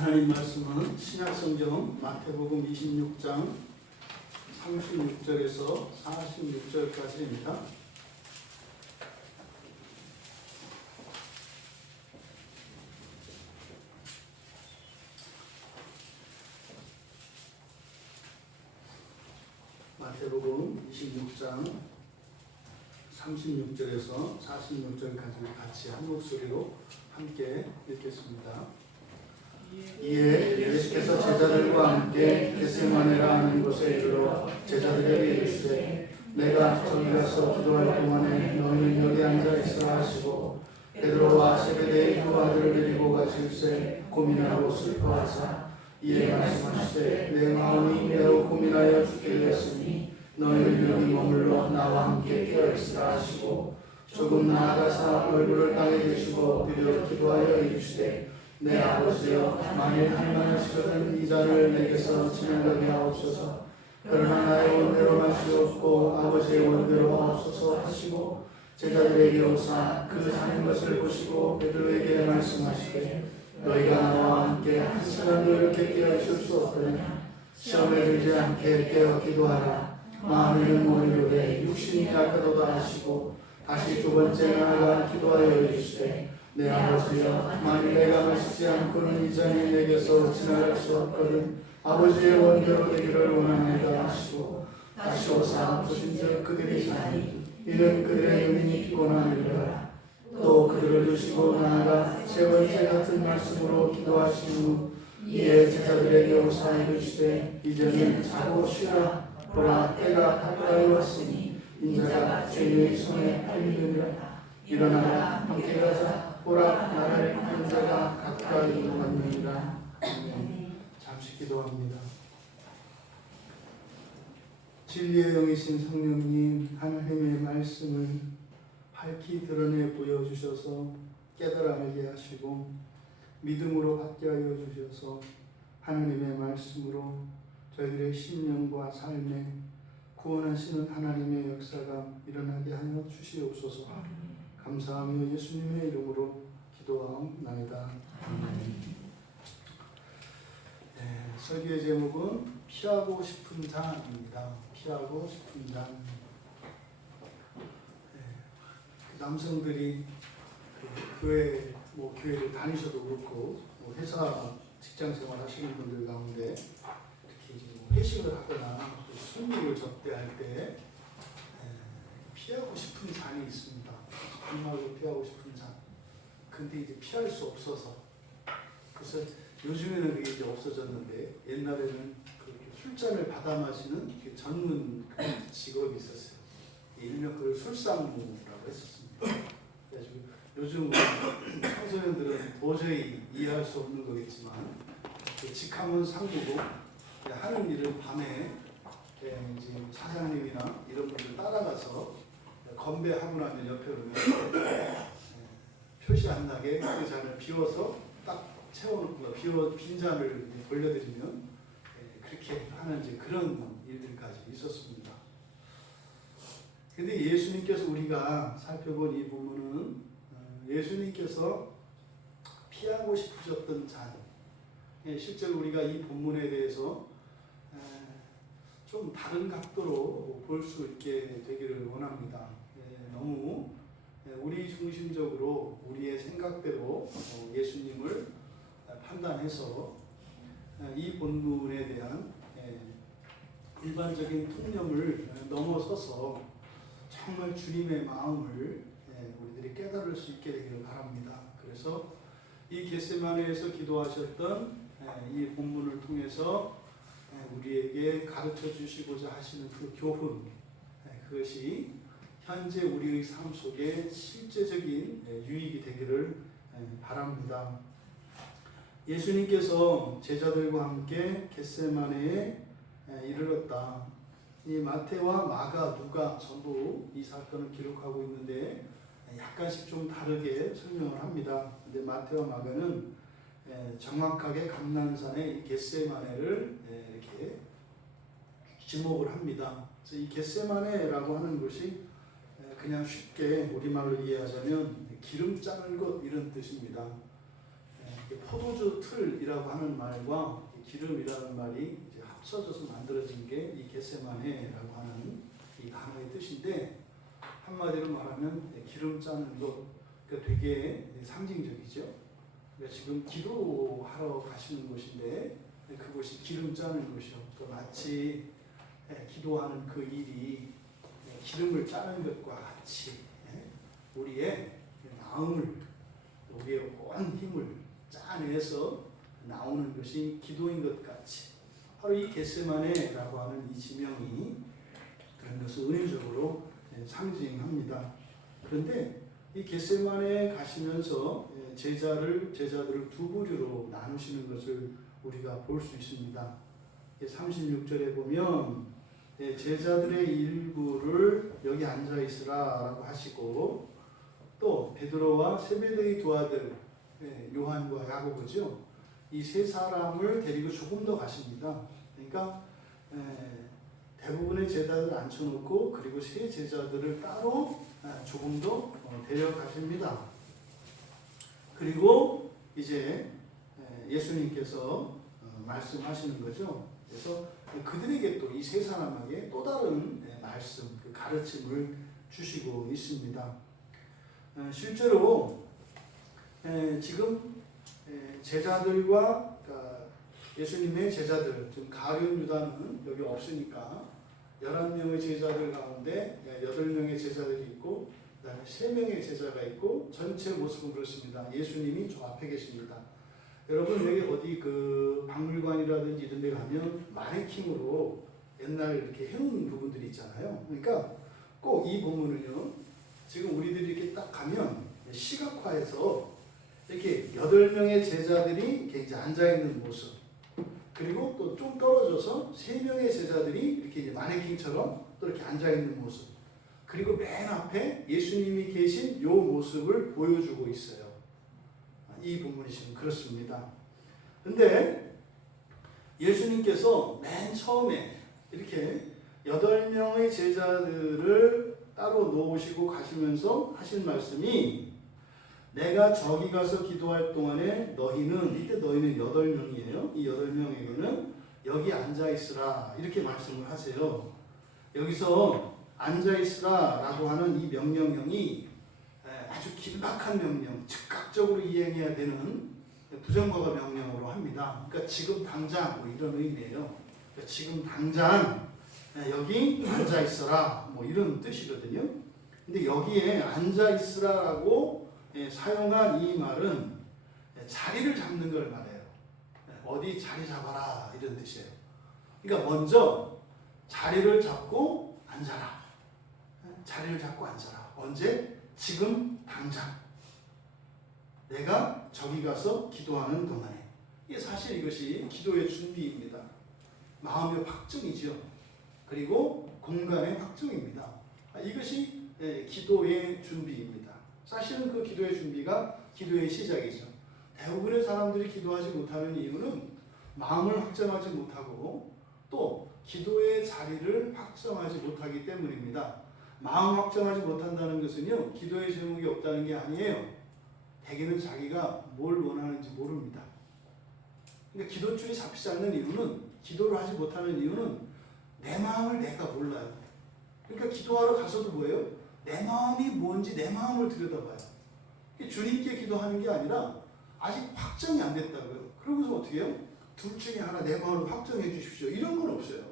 하나님 말씀은 신약성경 마태복음 26장 36절에서 46절까지입니다. 마태복음 26장 36절에서 46절까지 같이 한 목소리로 함께 읽겠습니다. 이에 예수께서 제자들과 함께 겟세마네라 하는 곳에 이르러 제자들에게 이르시되 내가 저기 가서 기도할 동안에 너희는 여기 앉아 있으라 하시고 베드로와 세베대의 두 아들을 데리고 가실새 고민하고 슬퍼하사 이에 말씀하시되 내 마음이 매우 고민하여 죽게 되었으니 너희는 여기 머물러 나와 함께 깨어 있으라 하시고 조금 나아가사 얼굴을 땅에 대시고 엎드려 기도하여 이르시되 내 아버지여 만일 할만하시거든 이 잔을 내게서 지나가게 하옵소서. 그러나 나의 원대로 마시옵고 아버지의 원대로 하옵소서 하시고 제자들에게 오사 그 하는 것을 보시고 베드로에게 말씀하시되 너희가 나와 함께 한 시간도 이렇게 깨어 있을 수 없느냐. 시험에 들지 않게 깨어 기도하라. 마음에는 모이로되 육신이 약하도다 하시고 다시 두 번째 나아가 기도하여 이르시되 내 아버지여 만일 내가 마시지 않고는 이 잔이 내게서 지나갈 수 없거든 아버지의 원대로 되기를 원하나이다 하시고 다시 오사 보신즉 그들이 자니 이는 그들의 눈이 피곤하니라. 또 그들을 두시고 나아가 세 번째 같은 말씀으로 기도하신 후 이에 제자들에게 오사 이르시되 이제는 자고 쉬라. 보라 때가 가까이 왔으니 인자가 죄의 손에 팔리느니라. 일어나라 함께 가자. 보라 나를 파는 자가 가까이 왔느니라. 잠시 기도합니다. 진리의 영이신 성령님, 하나님의 말씀을 밝히 드러내 보여주셔서 깨달아 알게 하시고 믿음으로 받게 하여 주셔서 하나님의 말씀으로 저희들의 심령과 삶에 구원하시는 하나님의 역사가 일어나게 하여 주시옵소서. 감사하며 예수님의 이름으로 기도하옵나이다. 설교의 제목은 피하고 싶은 잔입니다. 피하고 싶은 잔. 남성들이 교회를 다니셔도 그렇고 회사 직장 생활 하시는 분들 가운데 특히 회식을 하거나 손님을 접대할 때 피하고 싶은 잔이 있습니다. 정말로 피하고 싶은 잔. 근데 이제 피할 수 없어서. 그래서 요즘에는 그게 이제 없어졌는데 옛날에는 그 술잔을 받아 마시는 전문 직업이 있었어요. 일명 그걸 술상무라고 했었습니다. 그래서 요즘 청소년들은 도저히 이해할 수 없는 거겠지만 직함은 상부고 하는 일은 밤에 이제 사장님이나 이런 분들 따라가서 건배하고 나면 옆에 오면 표시 안 나게 그 잔을 비워서 딱 채워놓고 빈 잔을 돌려드리면 그렇게 하는 이제 그런 일들까지 있었습니다. 근데 예수님께서 우리가 살펴본 이 부분은 예수님께서 피하고 싶으셨던 잔. 실제로 우리가 이 본문에 대해서 좀 다른 각도로 볼 수 있게 되기를 원합니다. 너무 우리 중심적으로 우리의 생각대로 예수님을 판단해서 이 본문에 대한 일반적인 통념을 넘어서서 정말 주님의 마음을 우리들이 깨달을 수 있게 되기를 바랍니다. 그래서 이 겟세마네에서 기도하셨던 이 본문을 통해서 우리에게 가르쳐 주시고자 하시는 그 교훈, 그것이 현재 우리의 삶 속에 실제적인 유익이 되기를 바랍니다. 예수님께서 제자들과 함께 겟세마네에 이르렀다. 이 마태와 마가, 누가 전부 이 사건을 기록하고 있는데 약간씩 좀 다르게 설명을 합니다. 근데 마태와 마가는 정확하게 감난산의 겟세마네를 이렇게 지목을 합니다. 그래서 이 겟세마네라고 하는 것이 그냥 쉽게 우리말로 이해하자면 기름 짜는 것 이런 뜻입니다. 포도주 틀이라고 하는 말과 기름이라는 말이 이제 합쳐져서 만들어진 게 이 겟세마네라고 하는 이 단어의 뜻인데, 한마디로 말하면 기름 짜는 것, 그러니까 되게 상징적이죠. 그러니까 지금 기도하러 가시는 곳인데 그곳이 기름 짜는 곳이요. 또 마치 기도하는 그 일이 기름을 짜는 것과 같이 우리의 마음을, 우리의 온 힘을 짜내서 나오는 것이 기도인 것 같이, 바로 이 겟세마네라고 하는 이 지명이 그런 것을 은혜적으로 상징합니다. 그런데 이 겟세마네에 가시면서 제자들을 두 부류로 나누시는 것을 우리가 볼 수 있습니다. 36절에 보면 제자들의 일부를 여기 앉아 있으라라고 하시고, 또 베드로와 세베데의 두 아들 요한과 야고보죠. 이 세 사람을 데리고 조금 더 가십니다. 그러니까 대부분의 제자들을 앉혀놓고 그리고 세 제자들을 따로 조금 더 데려가십니다. 그리고 이제 예수님께서 말씀하시는 거죠. 그래서 그들에게 또 이 세 사람에게 또 다른 말씀, 그 가르침을 주시고 있습니다. 실제로 지금 제자들과, 그러니까 예수님의 제자들, 지금 가룟 유다는 여기 없으니까 11명의 제자들 가운데 8명의 제자들이 있고, 그 다음에 3명의 제자가 있고, 전체 모습은 그렇습니다. 예수님이 저 앞에 계십니다. 여러분, 여기 어디 그 박물관이라든지 이런 데 가면 마네킹으로 옛날 이렇게 해놓은 부분들이 있잖아요. 그러니까 꼭 이 부분은요, 지금 우리들이 이렇게 딱 가면 시각화해서 이렇게 8명의 제자들이 이렇게 이제 앉아있는 모습, 그리고 또 좀 떨어져서 3명의 제자들이 이렇게 이제 마네킹처럼 또 이렇게 앉아있는 모습, 그리고 맨 앞에 예수님이 계신 요 모습을 보여주고 있어요. 이 부분이 지금 그렇습니다. 근데 예수님께서 맨 처음에 이렇게 8명의 제자들을 따로 놓으시고 가시면서 하신 말씀이, 내가 저기 가서 기도할 동안에 너희는, 이때 너희는 8명이에요. 이 8명에게는 여기 앉아있으라, 이렇게 말씀을 하세요. 여기서 앉아있으라 라고 하는 이 명령형이 아주 긴박한 명령, 즉각적으로 이행해야 되는 부정과거 명령으로 합니다. 그러니까 지금 당장, 뭐 이런 의미예요. 그러니까 지금 당장 여기 앉아있어라, 뭐 이런 뜻이거든요. 근데 여기에 앉아있으라라고 사용한 이 말은 자리를 잡는 걸 말해요. 어디 자리 잡아라, 이런 뜻이에요. 그러니까 먼저 자리를 잡고 앉아라. 자리를 잡고 앉아라. 언제? 지금 당장. 내가 저기 가서 기도하는 동안에. 이게 사실 이것이 기도의 준비입니다. 마음의 확정이죠. 그리고 공간의 확정입니다. 이것이 기도의 준비입니다. 사실은 그 기도의 준비가 기도의 시작이죠. 대부분의 사람들이 기도하지 못하는 이유는 마음을 확정하지 못하고 또 기도의 자리를 확정하지 못하기 때문입니다. 마음 확정하지 못한다는 것은요, 기도의 제목이 없다는 게 아니에요. 대개는 자기가 뭘 원하는지 모릅니다. 그러니까 기도줄이 잡히지 않는 이유는, 기도를 하지 못하는 이유는 내 마음을 내가 몰라요. 그러니까 기도하러 가서도 뭐예요? 내 마음이 뭔지 내 마음을 들여다봐요. 주님께 기도하는 게 아니라 아직 확정이 안 됐다고요. 그러고서 어떻게 해요? 둘 중에 하나 내 마음을 확정해 주십시오. 이런 건 없어요.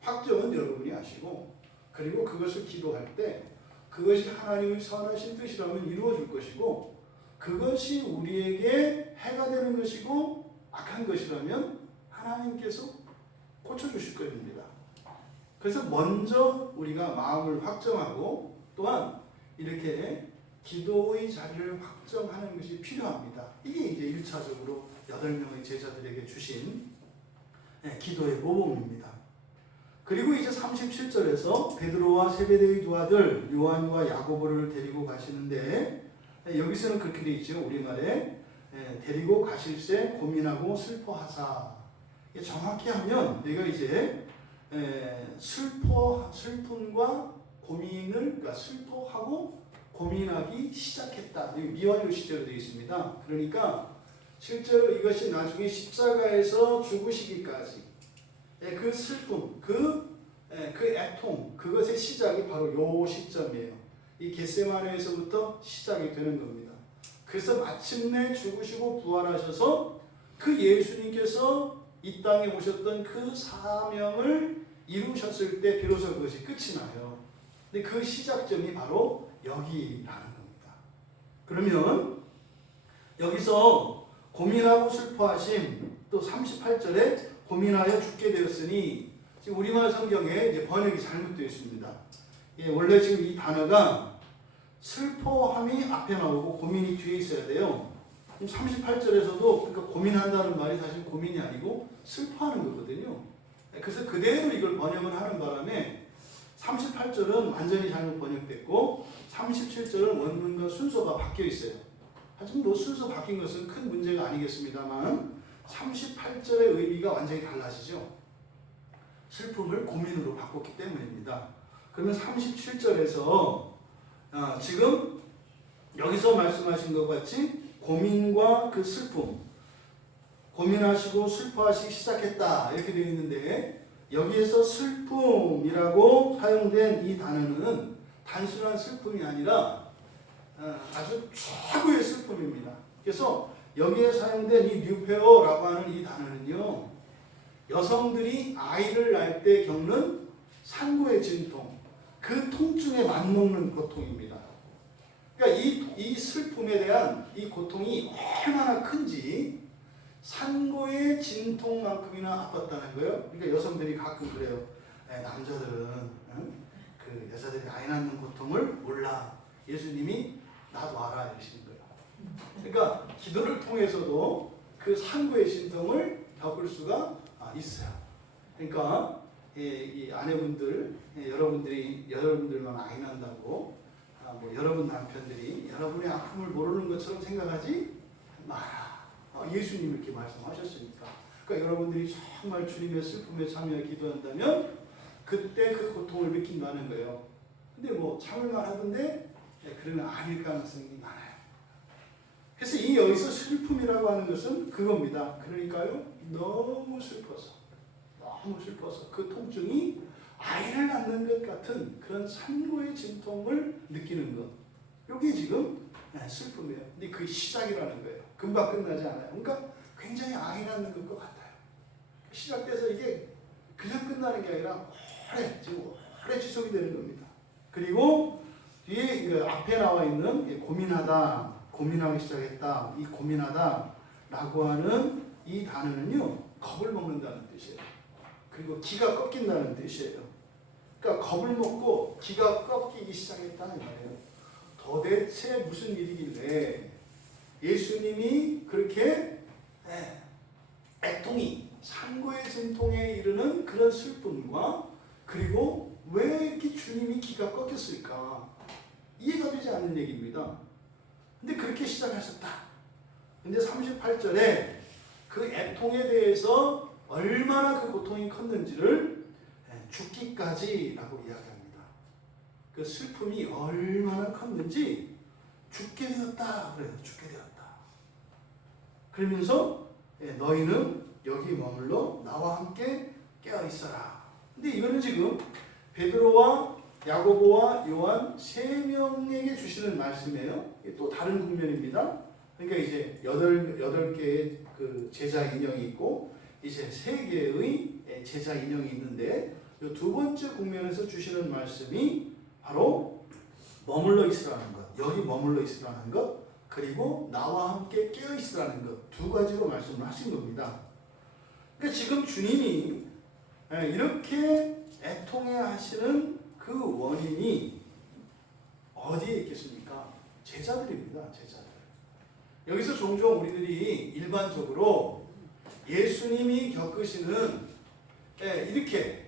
확정은 여러분이 아시고, 그리고 그것을 기도할 때 그것이 하나님의 선하신 뜻이라면 이루어질 것이고, 그것이 우리에게 해가 되는 것이고 악한 것이라면 하나님께서 고쳐주실 것입니다. 그래서 먼저 우리가 마음을 확정하고, 또한 이렇게 기도의 자리를 확정하는 것이 필요합니다. 이게 이제 1차적으로 8명의 제자들에게 주신 기도의 모범입니다. 그리고 이제 37절에서 베드로와 세베데의 두 아들 요한과 야고보를 데리고 가시는데, 여기서는 그렇게 되어 있죠. 우리말에 데리고 가실새 고민하고 슬퍼하사. 정확히 하면 내가 이제 슬픔과 고민을, 그러니까 슬퍼하고 고민하기 시작했다. 미완료 시제로 되어 있습니다. 그러니까 실제로 이것이 나중에 십자가에서 죽으시기까지 그 슬픔, 그 애통, 그것의 시작이 바로 요 시점이에요. 이 겟세마네에서부터 시작이 되는 겁니다. 그래서 마침내 죽으시고 부활하셔서 그 예수님께서 이 땅에 오셨던 그 사명을 이루셨을 때 비로소 그것이 끝이 나요. 근데 그 시작점이 바로 여기라는 겁니다. 그러면 여기서 고민하고 슬퍼하심, 또 38절에 고민하여 죽게 되었으니, 지금 우리말 성경에 이제 번역이 잘못되어 있습니다. 원래 지금 이 단어가 슬퍼함이 앞에 나오고 고민이 뒤에 있어야 돼요. 38절에서도 그러니까 고민한다는 말이 사실 고민이 아니고 슬퍼하는 거거든요. 그래서 그대로 이걸 번역을 하는 바람에 38절은 완전히 잘못 번역됐고 37절은 원문과 순서가 바뀌어 있어요. 하지만 뭐 순서 바뀐 것은 큰 문제가 아니겠습니다만 38절의 의미가 완전히 달라지죠. 슬픔을 고민으로 바꿨기 때문입니다. 그러면 37절에서 지금 여기서 말씀하신 것 같이 고민과 그 슬픔, 고민하시고 슬퍼하시기 시작했다 이렇게 되어 있는데, 여기에서 슬픔이라고 사용된 이 단어는 단순한 슬픔이 아니라 아주 최고의 슬픔입니다. 그래서 여기에 사용된 이 뉴페어라고 하는 이 단어는요, 여성들이 아이를 낳을 때 겪는 산고의 진통, 그 통증에 맞먹는 고통입니다. 그러니까 이 슬픔에 대한 이 고통이 얼마나 큰지 산고의 진통만큼이나 아팠다는 거예요. 그러니까 여성들이 가끔 그래요. 남자들은 그 여자들이 아이 낳는 고통을 몰라. 예수님이 나도 알아 이러시는 거예요. 그러니까 기도를 통해서도 그 산고의 진통을 겪을 수가 있어요. 그러니까 이 아내분들, 여러분들만 아이 난다고 뭐 여러분 남편들이 여러분의 아픔을 모르는 것처럼 생각하지 마라. 예수님이 이렇게 말씀하셨으니까. 그러니까 여러분들이 정말 주님의 슬픔에 참여해 기도한다면 그때 그 고통을 느낀다는 거예요. 근데 뭐 참을만 하던데 그러면 아닐 가능성이 많아요. 그래서 이 여기서 슬픔이라고 하는 것은 그겁니다. 그러니까요, 너무 슬퍼서 그 통증이 아이를 낳는 것 같은 그런 산고의 진통을 느끼는 것, 이게 지금 슬픔이에요. 근데 그 시작이라는 거예요. 금방 끝나지 않아요. 그러니까 굉장히 아이 낳는 것과 같아요. 시작돼서 이게 그냥 끝나는 게 아니라 오래 지속이 되는 겁니다. 그리고 뒤에 그 앞에 나와 있는 고민하기 시작했다. 이 고민하다라고 하는 이 단어는요, 겁을 먹는다는 뜻이에요. 그리고 기가 꺾인다는 뜻이에요. 그러니까 겁을 먹고 기가 꺾이기 시작했다는 말이에요. 도대체 무슨 일이길래 예수님이 그렇게 애통이 산고의 진통에 이르는 그런 슬픔과, 그리고 왜 이렇게 주님이 기가 꺾였을까 이해가 되지 않는 얘기입니다. 근데 그렇게 시작하셨다. 근데 38절에 그 애통에 대해서 얼마나 그 고통이 컸는지를 죽기까지라고 이야기합니다. 그 슬픔이 얼마나 컸는지 죽게 되었다. 그래서 죽게 되었다. 그러면서 너희는 여기 머물러 나와 함께 깨어 있어라. 근데 이거는 지금 베드로와 야고보와 요한 세 명에게 주시는 말씀이에요. 또 다른 국면입니다. 그러니까 이제 8개의 그 제자 인형이 있고 이제 3개의 제자 인형이 있는데, 이 두 번째 국면에서 주시는 말씀이 바로 머물러 있으라는 것, 여기 머물러 있으라는 것, 그리고 나와 함께 깨어 있으라는 것, 두 가지로 말씀을 하신 겁니다. 그러니까 지금 주님이 이렇게 애통해 하시는 그 원인이 어디에 있겠습니까? 제자들입니다. 제자들. 여기서 종종 우리들이 일반적으로 예수님이 겪으시는 이렇게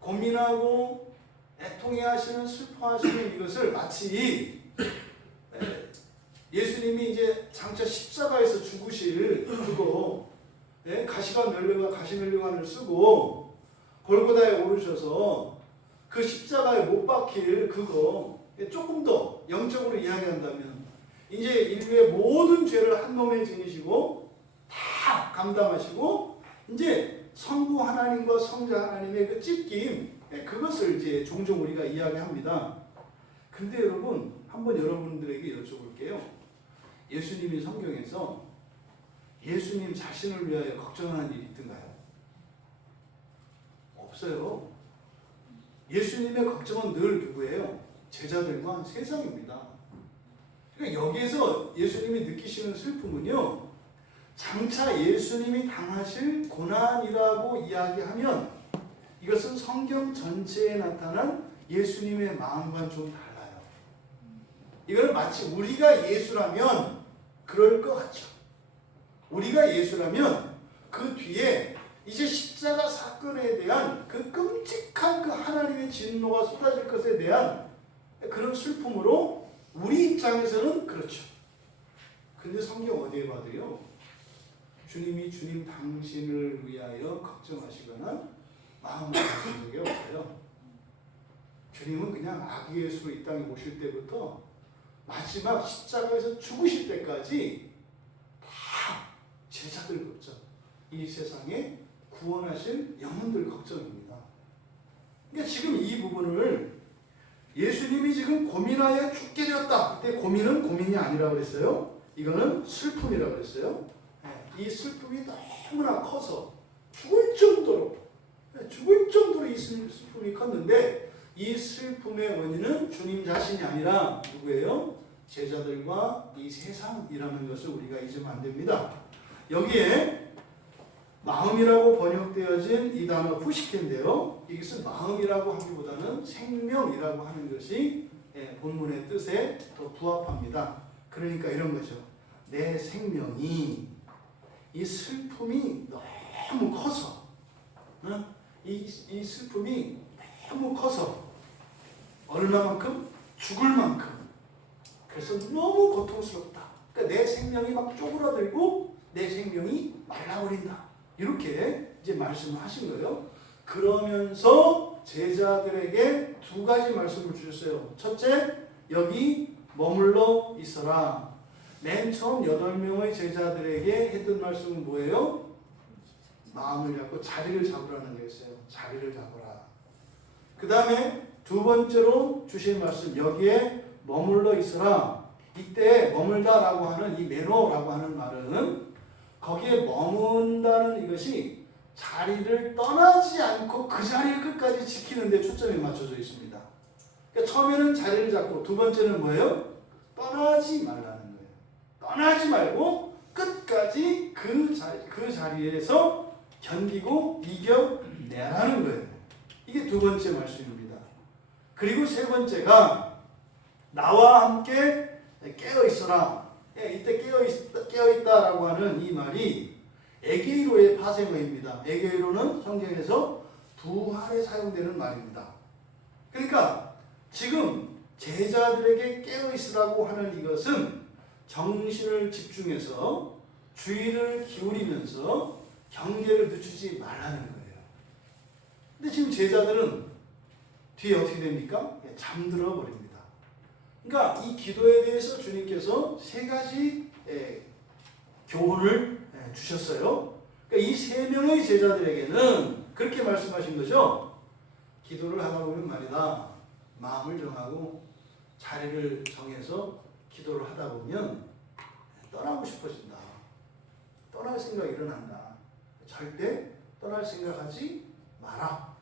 고민하고 애통해 하시는, 슬퍼하시는 이것을 마치 예수님이 이제 장차 십자가에서 죽으실 그거, 가시면류관을 쓰고 골고다에 오르셔서 그 십자가에 못 박힐 그거, 조금 더 영적으로 이야기한다면 이제 인류의 모든 죄를 한 몸에 지니시고 다 감당하시고 이제 성부 하나님과 성자 하나님의 그 찢김, 그것을 이제 종종 우리가 이야기합니다. 근데 여러분, 한번 여러분들에게 여쭤볼게요. 예수님이 성경에서 예수님 자신을 위하여 걱정하는 일이 있던가요? 없어요. 예수님의 걱정은 늘 누구예요? 제자들과 세상입니다. 그러니까 여기에서 예수님이 느끼시는 슬픔은요, 장차 예수님이 당하실 고난이라고 이야기하면 이것은 성경 전체에 나타난 예수님의 마음과는 좀 달라요. 이거는 마치 우리가 예수라면 그럴 것 같죠. 우리가 예수라면 그 뒤에 이제 십자가 사건에 대한 그 끔찍한 그 하나님의 진노가 쏟아질 것에 대한 그런 슬픔으로 우리 입장에서는 그렇죠. 근데 성경 어디에 봐도요, 주님이 주님 당신을 위하여 걱정하시거나 마음을 하신 적이 없어요. 주님은 그냥 아기 예수로 이 땅에 오실 때부터 마지막 십자가에서 죽으실 때까지 다 제자들 걱정, 이 세상에 구원하실 영혼들 걱정입니다. 그러니까 지금 이 부분을 예수님이 지금 고민하여 죽게 되었다. 그때 고민은 고민이 아니라고 그랬어요. 이거는 슬픔이라고 그랬어요. 이 슬픔이 너무나 커서 죽을 정도로 이 슬픔이 컸는데, 이 슬픔의 원인은 주님 자신이 아니라 누구예요? 제자들과 이 세상이라는 것을 우리가 잊으면 안 됩니다. 여기에 마음이라고 번역되어진 이 단어 푸시케인데요, 이것은 마음이라고 하기보다는 생명이라고 하는 것이 본문의 뜻에 더 부합합니다. 그러니까 이런 거죠. 내 생명이, 이 슬픔이 너무 커서, 이 슬픔이 너무 커서 얼마만큼? 죽을 만큼. 그래서 너무 고통스럽다. 그러니까 내 생명이 막 쪼그라들고 내 생명이 말라버린다. 이렇게 이제 말씀을 하신 거예요. 그러면서 제자들에게 두 가지 말씀을 주셨어요. 첫째, 여기 머물러 있어라. 맨 처음 8명의 제자들에게 했던 말씀은 뭐예요? 마음을 잡고 자리를 잡으라는 거였어요. 자리를 잡으라. 그 다음에 두 번째로 주신 말씀, 여기에 머물러 있어라. 이때 머물다라고 하는 이 메노라고 하는 말은 거기에 머문다는 이것이 자리를 떠나지 않고 그 자리를 끝까지 지키는 데 초점이 맞춰져 있습니다. 그러니까 처음에는 자리를 잡고, 두 번째는 뭐예요? 떠나지 말라는 거예요. 떠나지 말고 끝까지 그 자리에서 견디고 이겨내라는 거예요. 이게 두 번째 말씀입니다. 그리고 세 번째가 나와 함께 깨어 있어라. 이때 깨어 있다라고 하는 이 말이 에게이로의 파생어입니다. 에게이로는 성경에서 부활에 사용되는 말입니다. 그러니까 지금 제자들에게 깨어 있으라고 하는 이것은 정신을 집중해서 주의를 기울이면서 경계를 늦추지 말라는 거예요. 근데 지금 제자들은 뒤에 어떻게 됩니까? 잠들어 버립니다. 그러니까 이 기도에 대해서 주님께서 세 가지 교훈을 주셨어요. 그러니까 이 세 명의 제자들에게는 그렇게 말씀하신 거죠. 기도를 하다 보면 말이다, 마음을 정하고 자리를 정해서 기도를 하다 보면 떠나고 싶어진다. 떠날 생각이 일어난다. 절대 떠날 생각하지 마라.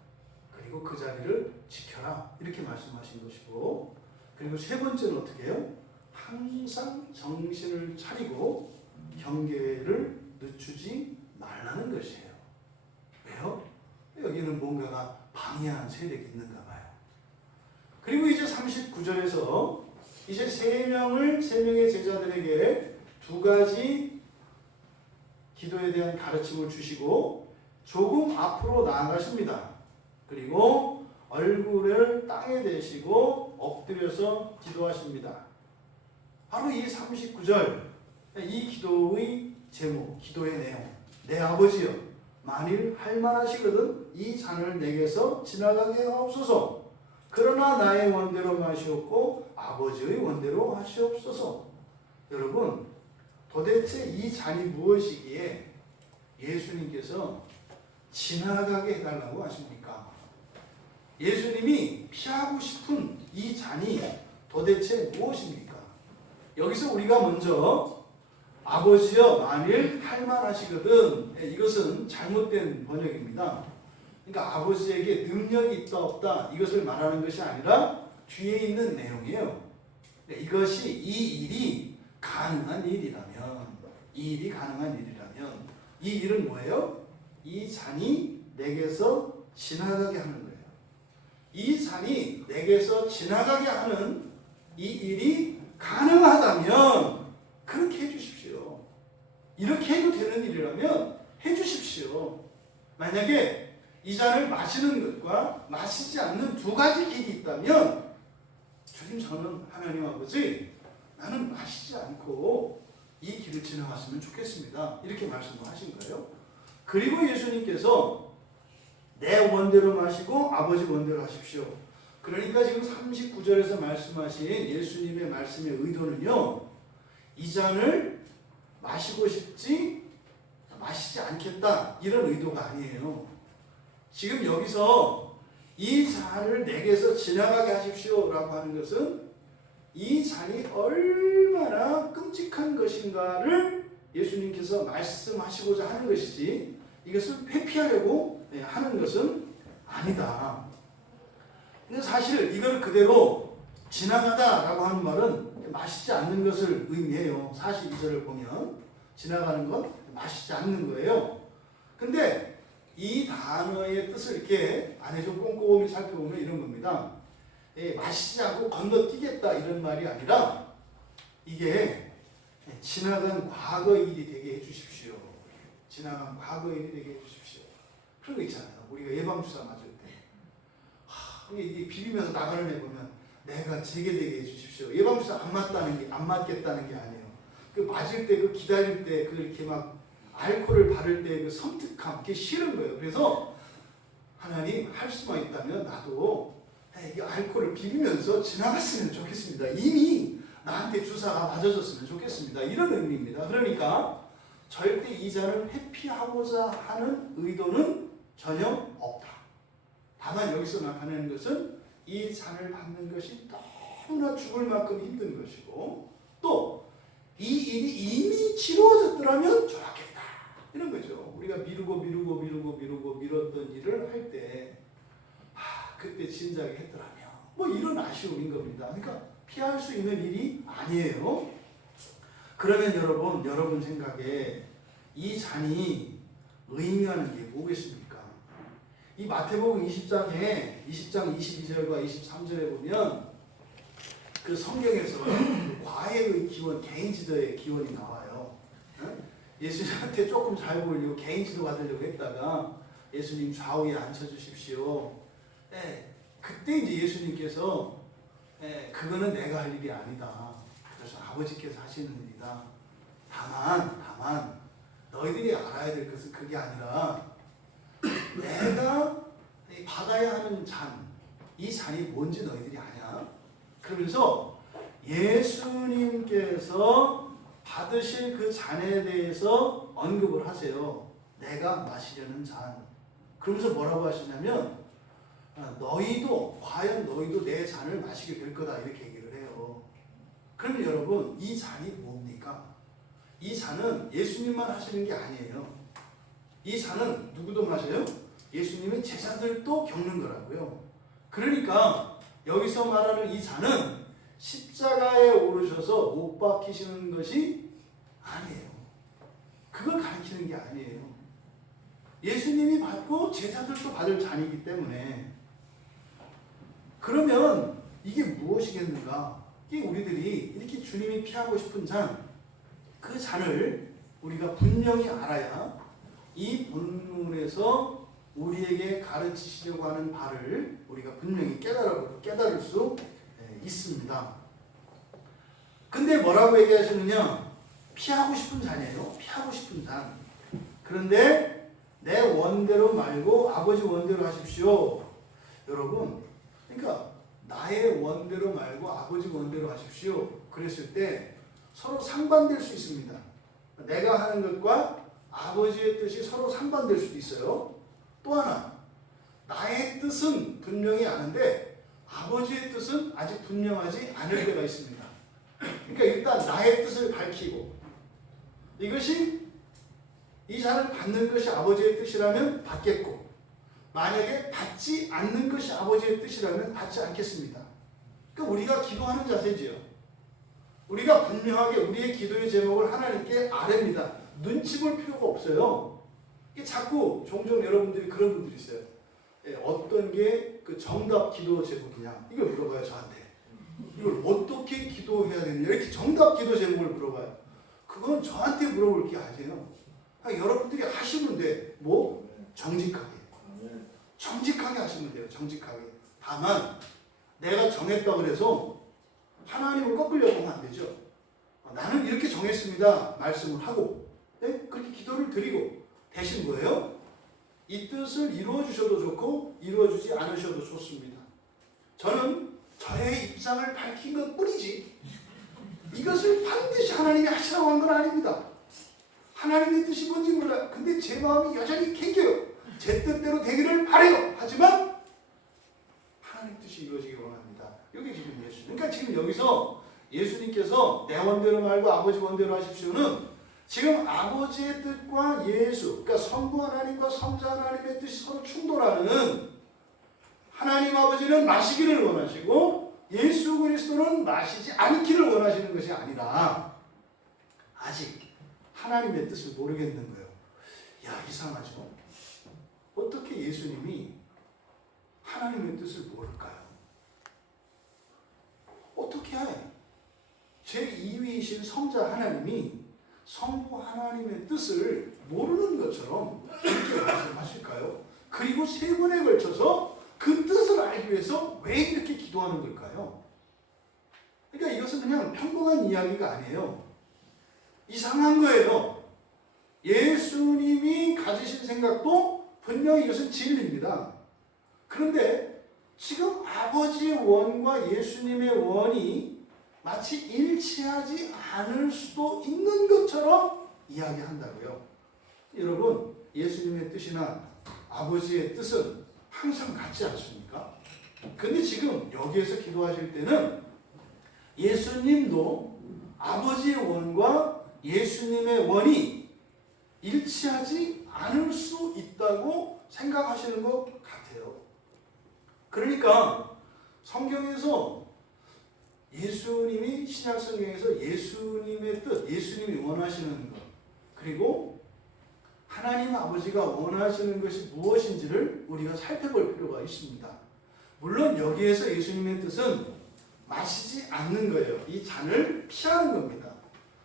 그리고 그 자리를 지켜라. 이렇게 말씀하신 것이고, 그리고 세 번째는 어떻게 해요? 항상 정신을 차리고 경계를 늦추지 말라는 것이에요. 왜요? 여기는 뭔가가 방해하는 세력이 있는가 봐요. 그리고 이제 39절에서 이제 세 명의 제자들에게 두 가지 기도에 대한 가르침을 주시고 조금 앞으로 나아가십니다. 그리고 얼굴을 땅에 대시고 엎드려서 기도하십니다. 바로 이 39절, 이 기도의 제목, 기도의 내용, 내 아버지여, 만일 할 만하시거든 이 잔을 내게서 지나가게 하옵소서. 그러나 나의 원대로 마시옵고 아버지의 원대로 하시옵소서. 여러분, 도대체 이 잔이 무엇이기에 예수님께서 지나가게 해달라고 하십니까? 예수님이 피하고 싶은 이 잔이 도대체 무엇입니까? 여기서 우리가 먼저 아버지여 만일 할만하시거든, 이것은 잘못된 번역입니다. 그러니까 아버지에게 능력이 있다 없다 이것을 말하는 것이 아니라 뒤에 있는 내용이에요. 이것이 이 일이 가능한 일이라면, 이 일이 가능한 일이라면 이 일은 뭐예요? 이 잔이 내게서 지나가게 하는 거예요. 이 잔이 내게서 지나가게 하는 이 일이 가능하다면 그렇게 해주십시오. 이렇게 해도 되는 일이라면 해주십시오. 만약에 이 잔을 마시는 것과 마시지 않는 두 가지 길이 있다면 주님, 저는 하나님 아버지, 나는 마시지 않고 이 길을 지나갔으면 좋겠습니다. 이렇게 말씀하신 거예요. 그리고 예수님께서 내 원대로 마시고 아버지 원대로 하십시오. 그러니까 지금 39절에서 말씀하신 예수님의 말씀의 의도는요, 이 잔을 마시고 싶지 마시지 않겠다 이런 의도가 아니에요. 지금 여기서 이 잔을 내게서 지나가게 하십시오 라고 하는 것은 이 잔이 얼마나 끔찍한 것인가를 예수님께서 말씀하시고자 하는 것이지 이것을 회피하려고 하는 것은 아니다. 근데 사실 이걸 그대로 지나가다라고 하는 말은 마시지 않는 것을 의미해요. 42절을 보면 지나가는 건 마시지 않는 거예요. 근데 이 단어의 뜻을 이렇게 안에 좀 꼼꼼히 살펴보면 이런 겁니다. 마시지 않고 건너뛰겠다 이런 말이 아니라 이게 지나간 과거 일이 되게 해주십시오. 지나간 과거 일이 되게 해주십시오. 그런 거 있잖아요. 우리가 예방주사 맞을 때 이게 비비면서 나가는 애 보면 내가 재개되게 해주십시오. 예방주사 안 맞겠다는 게 아니에요. 그 맞을 때, 그 기다릴 때, 그 이렇게 막 알코올을 바를 때 그 섬뜩함, 그게 싫은 거예요. 그래서 하나님, 할 수만 있다면 나도 이 알코올을 비비면서 지나갔으면 좋겠습니다. 이미 나한테 주사가 맞아졌으면 좋겠습니다. 이런 의미입니다. 그러니까 절대 이 잔을 회피하고자 하는 의도는 전혀 없다. 다만 여기서 나타내는 것은 이 잔을 받는 것이 너무나 죽을 만큼 힘든 것이고 또 이 일이 이미 치루어졌더라면 좋았겠다. 이런 거죠. 우리가 미뤘던 일을 할 때 그때 진작에 했더라면 뭐 이런 아쉬움인 겁니다. 그러니까 피할 수 있는 일이 아니에요. 그러면 여러분 생각에 이 잔이 의미하는 게 뭐겠습니까? 이 마태복음 20장 22절과 23절에 보면 그 성경에서 과외의 기원, 개인 지도의 기원이 나와요. 예수님한테 조금 잘 보이려고 개인 지도 받으려고 했다가 예수님 좌우에 앉혀주십시오. 그때 이제 예수님께서 그거는 내가 할 일이 아니다. 그래서 아버지께서 하시는 일이다. 다만 너희들이 알아야 될 것은 그게 아니라 내가 받아야 하는 잔, 이 잔이 뭔지 너희들이 아냐? 그러면서 예수님께서 받으실 그 잔에 대해서 언급을 하세요. 내가 마시려는 잔. 그러면서 뭐라고 하시냐면 과연 너희도 내 잔을 마시게 될 거다 이렇게 얘기를 해요. 그러면 여러분 이 잔이 뭡니까? 이 잔은 예수님만 하시는 게 아니에요. 이 잔은 누구도 마셔요? 예수님의 제자들도 겪는 거라고요. 그러니까 여기서 말하는 이 잔은 십자가에 오르셔서 못 박히시는 것이 아니에요. 그걸 가리키는 게 아니에요. 예수님이 받고 제자들도 받을 잔이기 때문에 그러면 이게 무엇이겠는가? 이게 우리들이 이렇게 주님이 피하고 싶은 잔, 그 잔을 우리가 분명히 알아야 이 본문에서 우리에게 가르치시려고 하는 바를 우리가 분명히 깨달을 수 있습니다. 근데 뭐라고 얘기하시느냐? 피하고 싶은 잔이에요. 피하고 싶은 잔. 그런데 내 원대로 말고 아버지 원대로 하십시오. 여러분, 그러니까 나의 원대로 말고 아버지 원대로 하십시오. 그랬을 때 서로 상반될 수 있습니다. 내가 하는 것과 아버지의 뜻이 서로 상반될 수도 있어요. 또 하나, 나의 뜻은 분명히 아는데 아버지의 뜻은 아직 분명하지 않을 때가 있습니다. 그러니까 일단 나의 뜻을 밝히고, 이것이 이 잔을 받는 것이 아버지의 뜻이라면 받겠고, 만약에 받지 않는 것이 아버지의 뜻이라면 받지 않겠습니다. 그러니까 우리가 기도하는 자세지요. 우리가 분명하게 우리의 기도의 제목을 하나님께 아뢰입니다. 눈치 볼 필요가 없어요. 이게 자꾸 종종 여러분들이 그런 분들이 있어요. 어떤 게 그 정답 기도 제목이냐 이걸 물어봐요. 저한테. 이걸 어떻게 기도해야 되느냐 이렇게 정답 기도 제목을 물어봐요. 그건 저한테 물어볼 게 아니에요. 여러분들이 하시면 돼. 뭐? 정직하게. 정직하게 하시면 돼요. 정직하게. 다만 내가 정했다고 해서 하나님을 꺾으려고 하면 안 되죠. 나는 이렇게 정했습니다. 말씀을 하고, 네? 그렇게 기도를 드리고, 대신 뭐예요? 이 뜻을 이루어 주셔도 좋고 이루어 주지 않으셔도 좋습니다. 저는 저의 입장을 밝힌 것 뿐이지 이것을 반드시 하나님이 하시라고 한 건 아닙니다. 하나님의 뜻이 뭔지 몰라요. 근데 제 마음이 여전히 캥겨요. 제 뜻대로 되기를 바라요. 하지만 하나님 뜻이 이루어지기 원합니다. 이게 지금 예수. 그러니까 지금 여기서 예수님께서 내 원대로 말고 아버지 원대로 하십시오는 지금 아버지의 뜻과 예수, 그러니까 성부 하나님과 성자 하나님의 뜻이 서로 충돌하는, 하나님 아버지는 마시기를 원하시고 예수 그리스도는 마시지 않기를 원하시는 것이 아니라 아직 하나님의 뜻을 모르겠는 거예요. 야, 이상하죠? 어떻게 예수님이 하나님의 뜻을 모를까요? 어떻게 제2위이신 성자 하나님이 성부 하나님의 뜻을 모르는 것처럼 이렇게 말씀하실까요? 그리고 세 번에 걸쳐서 그 뜻을 알기 위해서 왜 이렇게 기도하는 걸까요? 그러니까 이것은 그냥 평범한 이야기가 아니에요. 이상한 거예요. 예수님이 가지신 생각도 분명히 이것은 진리입니다. 그런데 지금 아버지의 원과 예수님의 원이 마치 일치하지 않을 수도 있는 것처럼 이야기한다고요. 여러분, 예수님의 뜻이나 아버지의 뜻은 항상 같지 않습니까? 근데 지금 여기에서 기도하실 때는 예수님도 아버지의 원과 예수님의 원이 일치하지 않을 수 있다고 생각하시는 것 같아요. 그러니까 성경에서 예수님이 신약성경에서 예수님의 뜻, 예수님이 원하시는 것, 그리고 하나님 아버지가 원하시는 것이 무엇인지를 우리가 살펴볼 필요가 있습니다. 물론 여기에서 예수님의 뜻은 마시지 않는 거예요. 이 잔을 피하는 겁니다.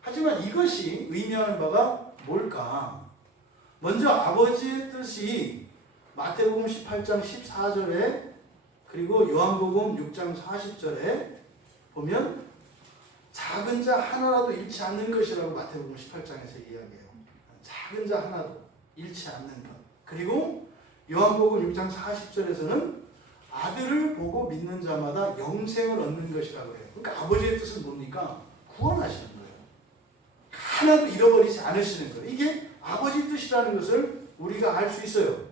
하지만 이것이 의미하는 바가 뭘까? 먼저 아버지의 뜻이 마태복음 18장 14절에 그리고 요한복음 6장 40절에 보면 작은 자 하나라도 잃지 않는 것이라고 마태복음 18장에서 이야기해요. 작은 자 하나도 잃지 않는 것. 그리고 요한복음 6장 40절에서는 아들을 보고 믿는 자마다 영생을 얻는 것이라고 해요. 그러니까 아버지의 뜻은 뭡니까? 구원하시는 거예요. 하나도 잃어버리지 않으시는 거예요. 이게 아버지 뜻이라는 것을 우리가 알 수 있어요.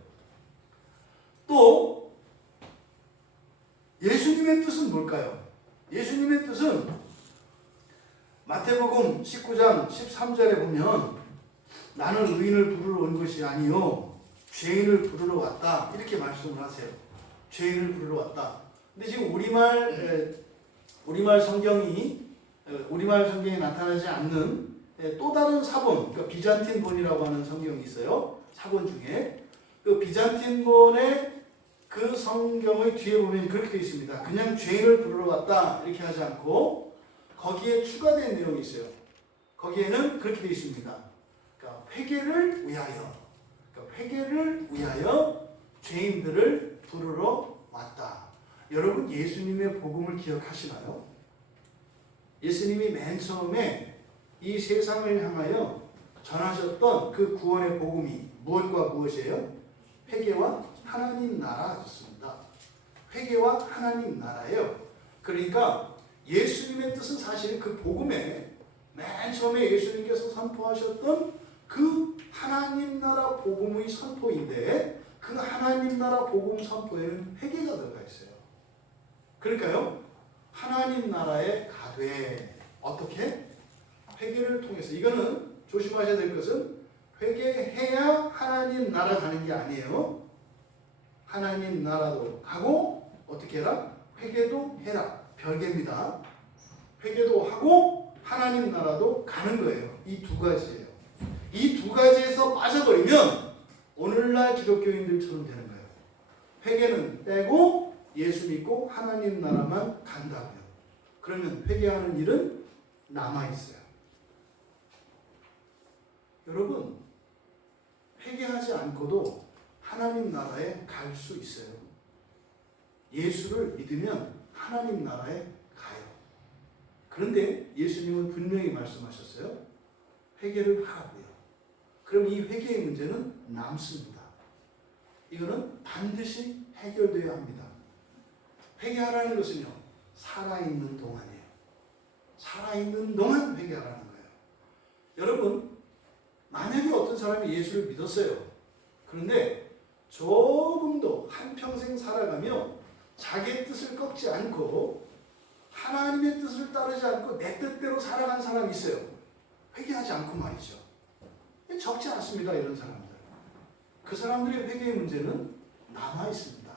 또 예수님의 뜻은 뭘까요? 예수님의 뜻은 마태복음 19장 13절에 보면 나는 의인을 부르러 온 것이 아니요 죄인을 부르러 왔다 이렇게 말씀을 하세요. 죄인을 부르러 왔다. 근데 지금 우리말 성경에 나타나지 않는 또 다른 사본, 그러니까 비잔틴본이라고 하는 성경이 있어요. 사본 중에 그 비잔틴본의 그 성경의 뒤에 보면 그렇게 되어 있습니다. 그냥 죄인을 부르러 왔다 이렇게 하지 않고 거기에 추가된 내용이 있어요. 거기에는 그렇게 되어 있습니다. 그러니까 회개를 위하여 죄인들을 부르러 왔다. 여러분 예수님의 복음을 기억하시나요? 예수님이 맨 처음에 이 세상을 향하여 전하셨던 그 구원의 복음이 무엇과 무엇이에요? 회개와 하나님 나라였습니다. 회개와 하나님 나라예요. 그러니까 예수님의 뜻은 사실 그 복음에 맨 처음에 예수님께서 선포하셨던 그 하나님 나라 복음의 선포인데 그 하나님 나라 복음 선포에는 회개가 들어가 있어요. 그러니까요, 하나님 나라에 가되 어떻게? 회개를 통해서. 이거는 조심하셔야 될 것은 회개해야 하나님 나라 가는 게 아니에요. 하나님 나라도 가고 어떻게 해라? 회개도 해라. 별개입니다. 회개도 하고 하나님 나라도 가는 거예요. 이 두 가지예요. 이 두 가지에서 빠져버리면 오늘날 기독교인들처럼 되는 거예요. 회개는 빼고 예수 믿고 하나님 나라만 간다고요. 그러면 회개하는 일은 남아있어요. 여러분, 회개하지 않고도 하나님 나라에 갈 수 있어요. 예수를 믿으면 하나님 나라에 가요. 그런데 예수님은 분명히 말씀하셨어요. 회개를 하라고요. 그럼 이 회개의 문제는 남습니다. 이거는 반드시 해결되어야 합니다. 회개하라는 것은요, 살아있는 동안이에요. 살아있는 동안 회개하라는 거예요. 여러분, 만약에 어떤 사람이 예수를 믿었어요. 그런데 조금도 한평생 살아가며 자기의 뜻을 꺾지 않고 하나님의 뜻을 따르지 않고 내 뜻대로 살아간 사람이 있어요. 회개하지 않고 말이죠. 적지 않습니다. 이런 사람들. 그 사람들의 회개의 문제는 남아있습니다.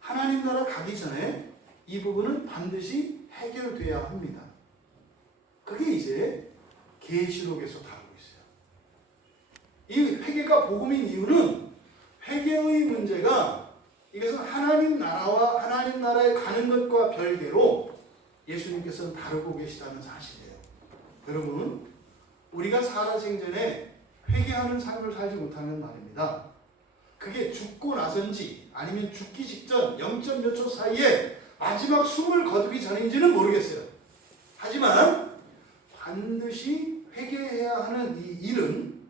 하나님 나라 가기 전에 이 부분은 반드시 해결돼야 합니다. 그게 이제 계시록에서 다루고 있어요. 이 회개가 복음인 이유는 회개의 문제가 이것은 하나님 나라와 하나님 나라에 가는 것과 별개로 예수님께서는 다루고 계시다는 사실이에요. 여러분, 우리가 살아생전에 회개하는 삶을 살지 못하는 말입니다. 그게 죽고 나선지 아니면 죽기 직전 0점 몇 초 사이에 마지막 숨을 거두기 전인지는 모르겠어요. 하지만 반드시 회개해야 하는 이 일은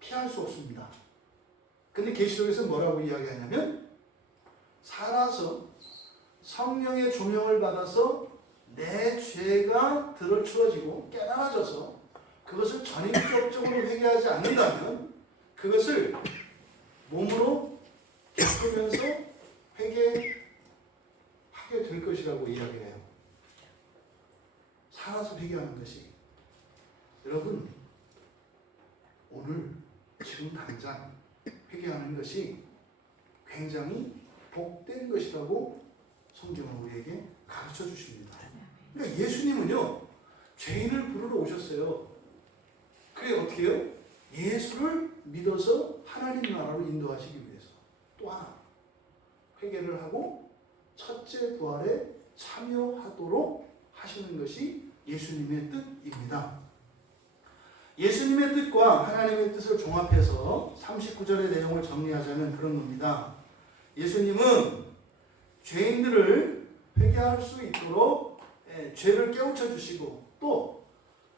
피할 수 없습니다. 근데 계시록에서 뭐라고 이야기하냐면 살아서 성령의 조명을 받아서 내 죄가 들어추어지고 깨달아져서 그것을 전인격적으로 회개하지 않는다면 그것을 몸으로 겪으면서 회개하게 될 것이라고 이야기해요. 살아서 회개하는 것이. 여러분, 오늘 지금 당장 회개하는 것이 굉장히 복된 것이라고 성경은 우리에게 가르쳐 주십니다. 그러니까 예수님은요, 죄인을 부르러 오셨어요. 그게 어떻게 해요? 예수를 믿어서 하나님 나라로 인도하시기 위해서. 또 하나, 회개를 하고 첫째 부활에 참여하도록 하시는 것이 예수님의 뜻입니다. 예수님의 뜻과 하나님의 뜻을 종합해서 39절의 내용을 정리하자면 그런 겁니다. 예수님은 죄인들을 회개할 수 있도록 죄를 깨우쳐 주시고 또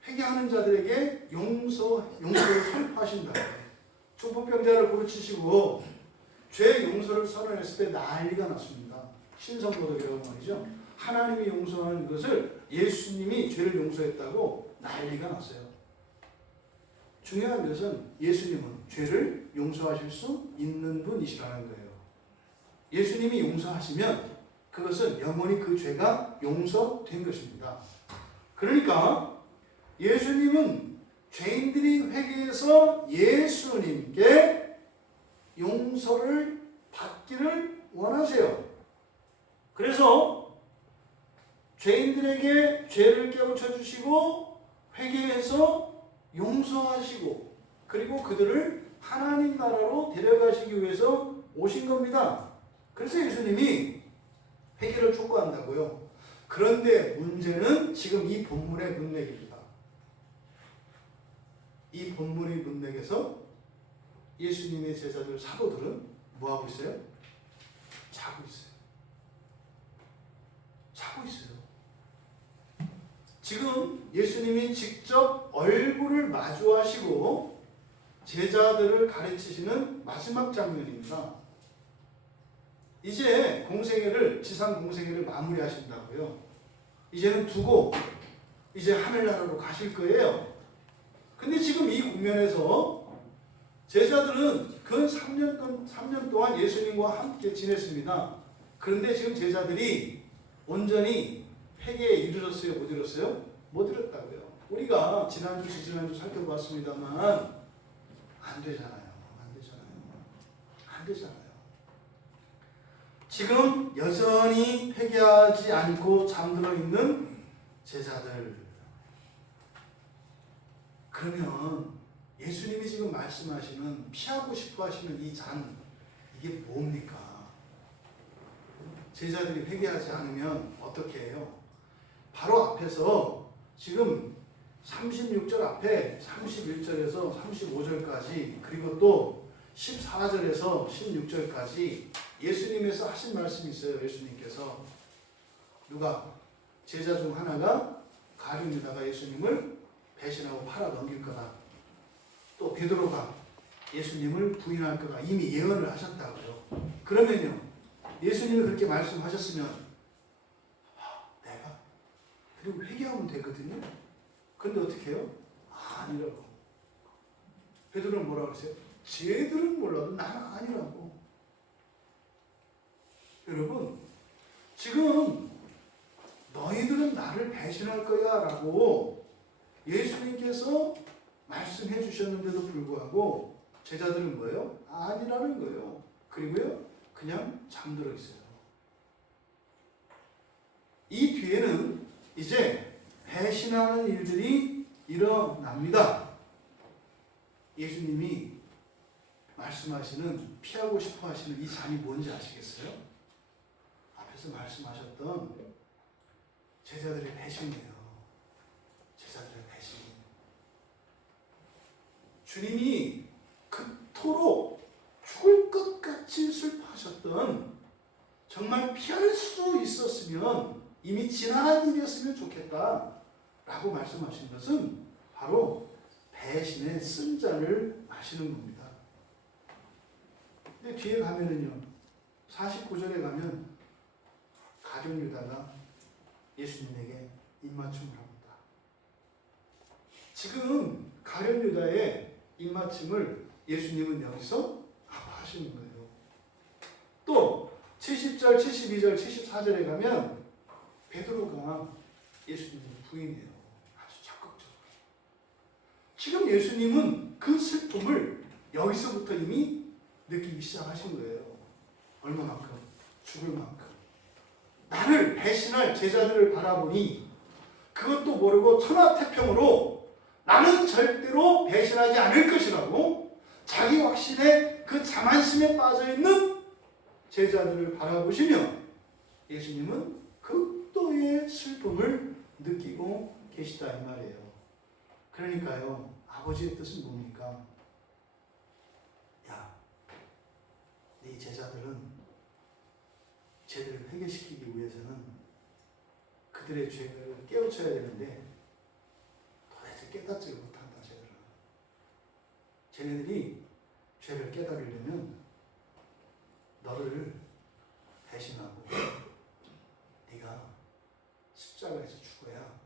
회개하는 자들에게 용서를 선포하신다. 중풍병자를 고르치시고 죄 용서를 선언했을 때 난리가 났습니다. 신성모독이라고 말이죠. 하나님이 용서하는 것을 예수님이 죄를 용서했다고 난리가 났어요. 중요한 것은 예수님은 죄를 용서하실 수 있는 분이시라는 거예요. 예수님이 용서하시면 그것은 영원히 그 죄가 용서된 것입니다. 그러니까 예수님은 죄인들이 회개해서 예수님께 용서를 받기를 원하세요. 그래서 죄인들에게 죄를 깨우쳐 주시고 회개해서 용서하시고 그리고 그들을 하나님 나라로 데려가시기 위해서 오신 겁니다. 그래서 예수님이 회개를 촉구한다고요. 그런데 문제는 지금 이 본문의 문맥입니다. 이 본문의 문맥에서 예수님의 제자들 사도들은 뭐하고 있어요? 자고 있어요. 자고 있어요. 지금 예수님이 직접 얼굴을 마주하시고 제자들을 가르치시는 마지막 장면입니다. 이제 공생애를 지상 공생애를 마무리하신다고요. 이제는 두고 이제 하늘나라로 가실 거예요. 근데 지금 이 국면에서 제자들은 근 3년 동안 예수님과 함께 지냈습니다. 그런데 지금 제자들이 온전히 회개에 이르렀어요? 못 이뤘어요? 못 이뤘다고요. 우리가 지난주 살펴봤습니다만 안 되잖아요. 안 되잖아요. 지금 여전히 회개하지 않고 잠들어 있는 제자들. 그러면 예수님이 지금 말씀하시는 피하고 싶어 하시는 이 잔, 이게 뭡니까? 제자들이 회개하지 않으면 어떻게 해요? 바로 앞에서 지금 36절 앞에 31절에서 35절까지 그리고 또 14절에서 16절까지 예수님에서 하신 말씀이 있어요. 예수님께서 누가? 제자 중 하나가 가룟유다가 예수님을 배신하고 팔아 넘길 거다. 또 베드로가 예수님을 부인할 거다. 이미 예언을 하셨다고요. 그러면요. 예수님이 그렇게 말씀하셨으면 내가 그리고 회개하면 되거든요. 그런데 어떻게 해요? 아니라고. 베드로는 뭐라고 했어요? 쟤들은 몰라도 나는 아니라고. 여러분 지금 너희들은 나를 배신할 거야 라고 예수님께서 말씀해 주셨는데도 불구하고 제자들은 뭐예요? 아니라는 거예요. 그리고요 그냥 잠들어 있어요. 이 뒤에는 이제 배신하는 일들이 일어납니다. 예수님이 말씀하시는 피하고 싶어 하시는 이 잔이 뭔지 아시겠어요? 앞에서 말씀하셨던 제자들의 배신이에요. 제자들의 배신. 주님이 그토록 죽을 것 같이 슬퍼하셨던 정말 피할 수 있었으면 이미 지나간 일이었으면 좋겠다 라고 말씀하신 것은 바로 배신의 쓴 잔을 마시는 겁니다. 근데 뒤에 가면은요 49절에 가면 가룟유다가 예수님에게 입맞춤을 합니다. 지금 가룟유다의 입맞춤을 예수님은 여기서 아파하시는 거예요. 또 70절, 72절, 74절에 가면 베드로가 예수님을 부인해요. 아주 적극적으로. 지금 예수님은 그 슬픔을 여기서부터 이미 느끼기 시작하신 거예요. 얼마만큼? 죽을 만큼. 나를 배신할 제자들을 바라보니 그것도 모르고 천하태평으로 나는 절대로 배신하지 않을 것이라고 자기 확신에 그 자만심에 빠져있는 제자들을 바라보시며 예수님은 극도의 슬픔을 느끼고 계시다 이 말이에요. 그러니까요 아버지의 뜻은 뭡니까? 야, 네 제자들은 쟤들을 회개시키기 위해서는 그들의 죄를 깨우쳐야 되는데 도대체 깨닫지를 못한다. 쟤네들이 죄를 깨달으려면 너를 배신하고 네가 십자가에서 죽어야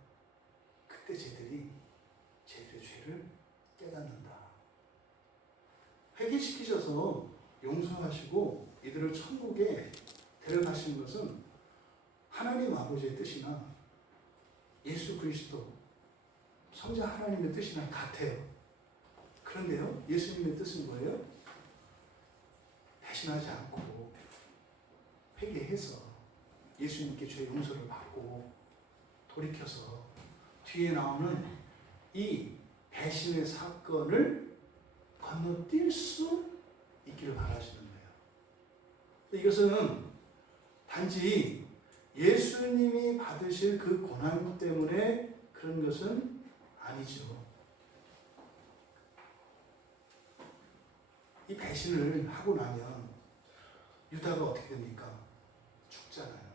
그때 쟤들이 쟤들의 죄를 깨닫는다. 회개시키셔서 용서하시고 이들을 천국에 데려가시는 것은 하나님 아버지의 뜻이나 예수 그리스도 성자 하나님의 뜻이나 같아요. 그런데요 예수님의 뜻은 뭐예요? 배신하지 않고 회개해서 예수님께 죄 용서를 받고 돌이켜서 뒤에 나오는 이 배신의 사건을 건너뛸 수 있기를 바라시는 거예요. 이것은 단지 예수님이 받으실 그 고난 때문에 그런 것은 아니죠. 이 배신을 하고 나면 유다가 어떻게 됩니까? 죽잖아요.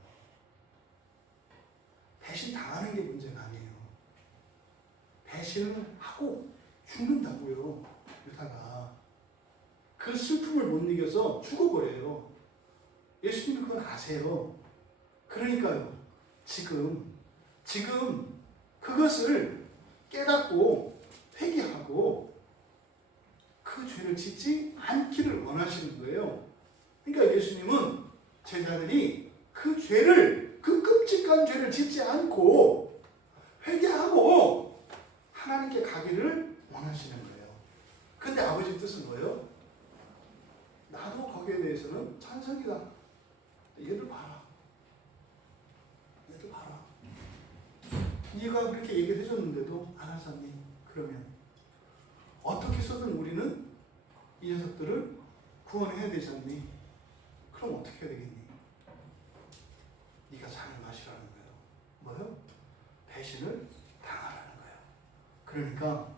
배신 당하는 게 문제가 아니에요. 배신을 하고 죽는다고요. 유다가 그 슬픔을 못 이겨서 죽어버려요. 예수님이 그건 아세요. 그러니까요. 지금 그것을 깨닫고 회개하고 그 죄를 짓지 않기를 원하시는 거예요. 그러니까 예수님은 제자들이 그 죄를, 그 끔찍한 죄를 짓지 않고 회개하고 하나님께 가기를 원하시는 거예요. 근데 아버지 뜻은 뭐예요? 나도 거기에 대해서는 찬성이다. 얘들 봐라. 얘들 봐라. 네가 그렇게 얘기를 해줬는데도 안 하잖니. 그러면 어떻게 해서든 우리는 이 녀석들을 구원해야 되지 않니? 그럼 어떻게 해야 되겠니? 네가 잔을 마시라는 거예요. 뭐요? 배신을 당하라는 거예요. 그러니까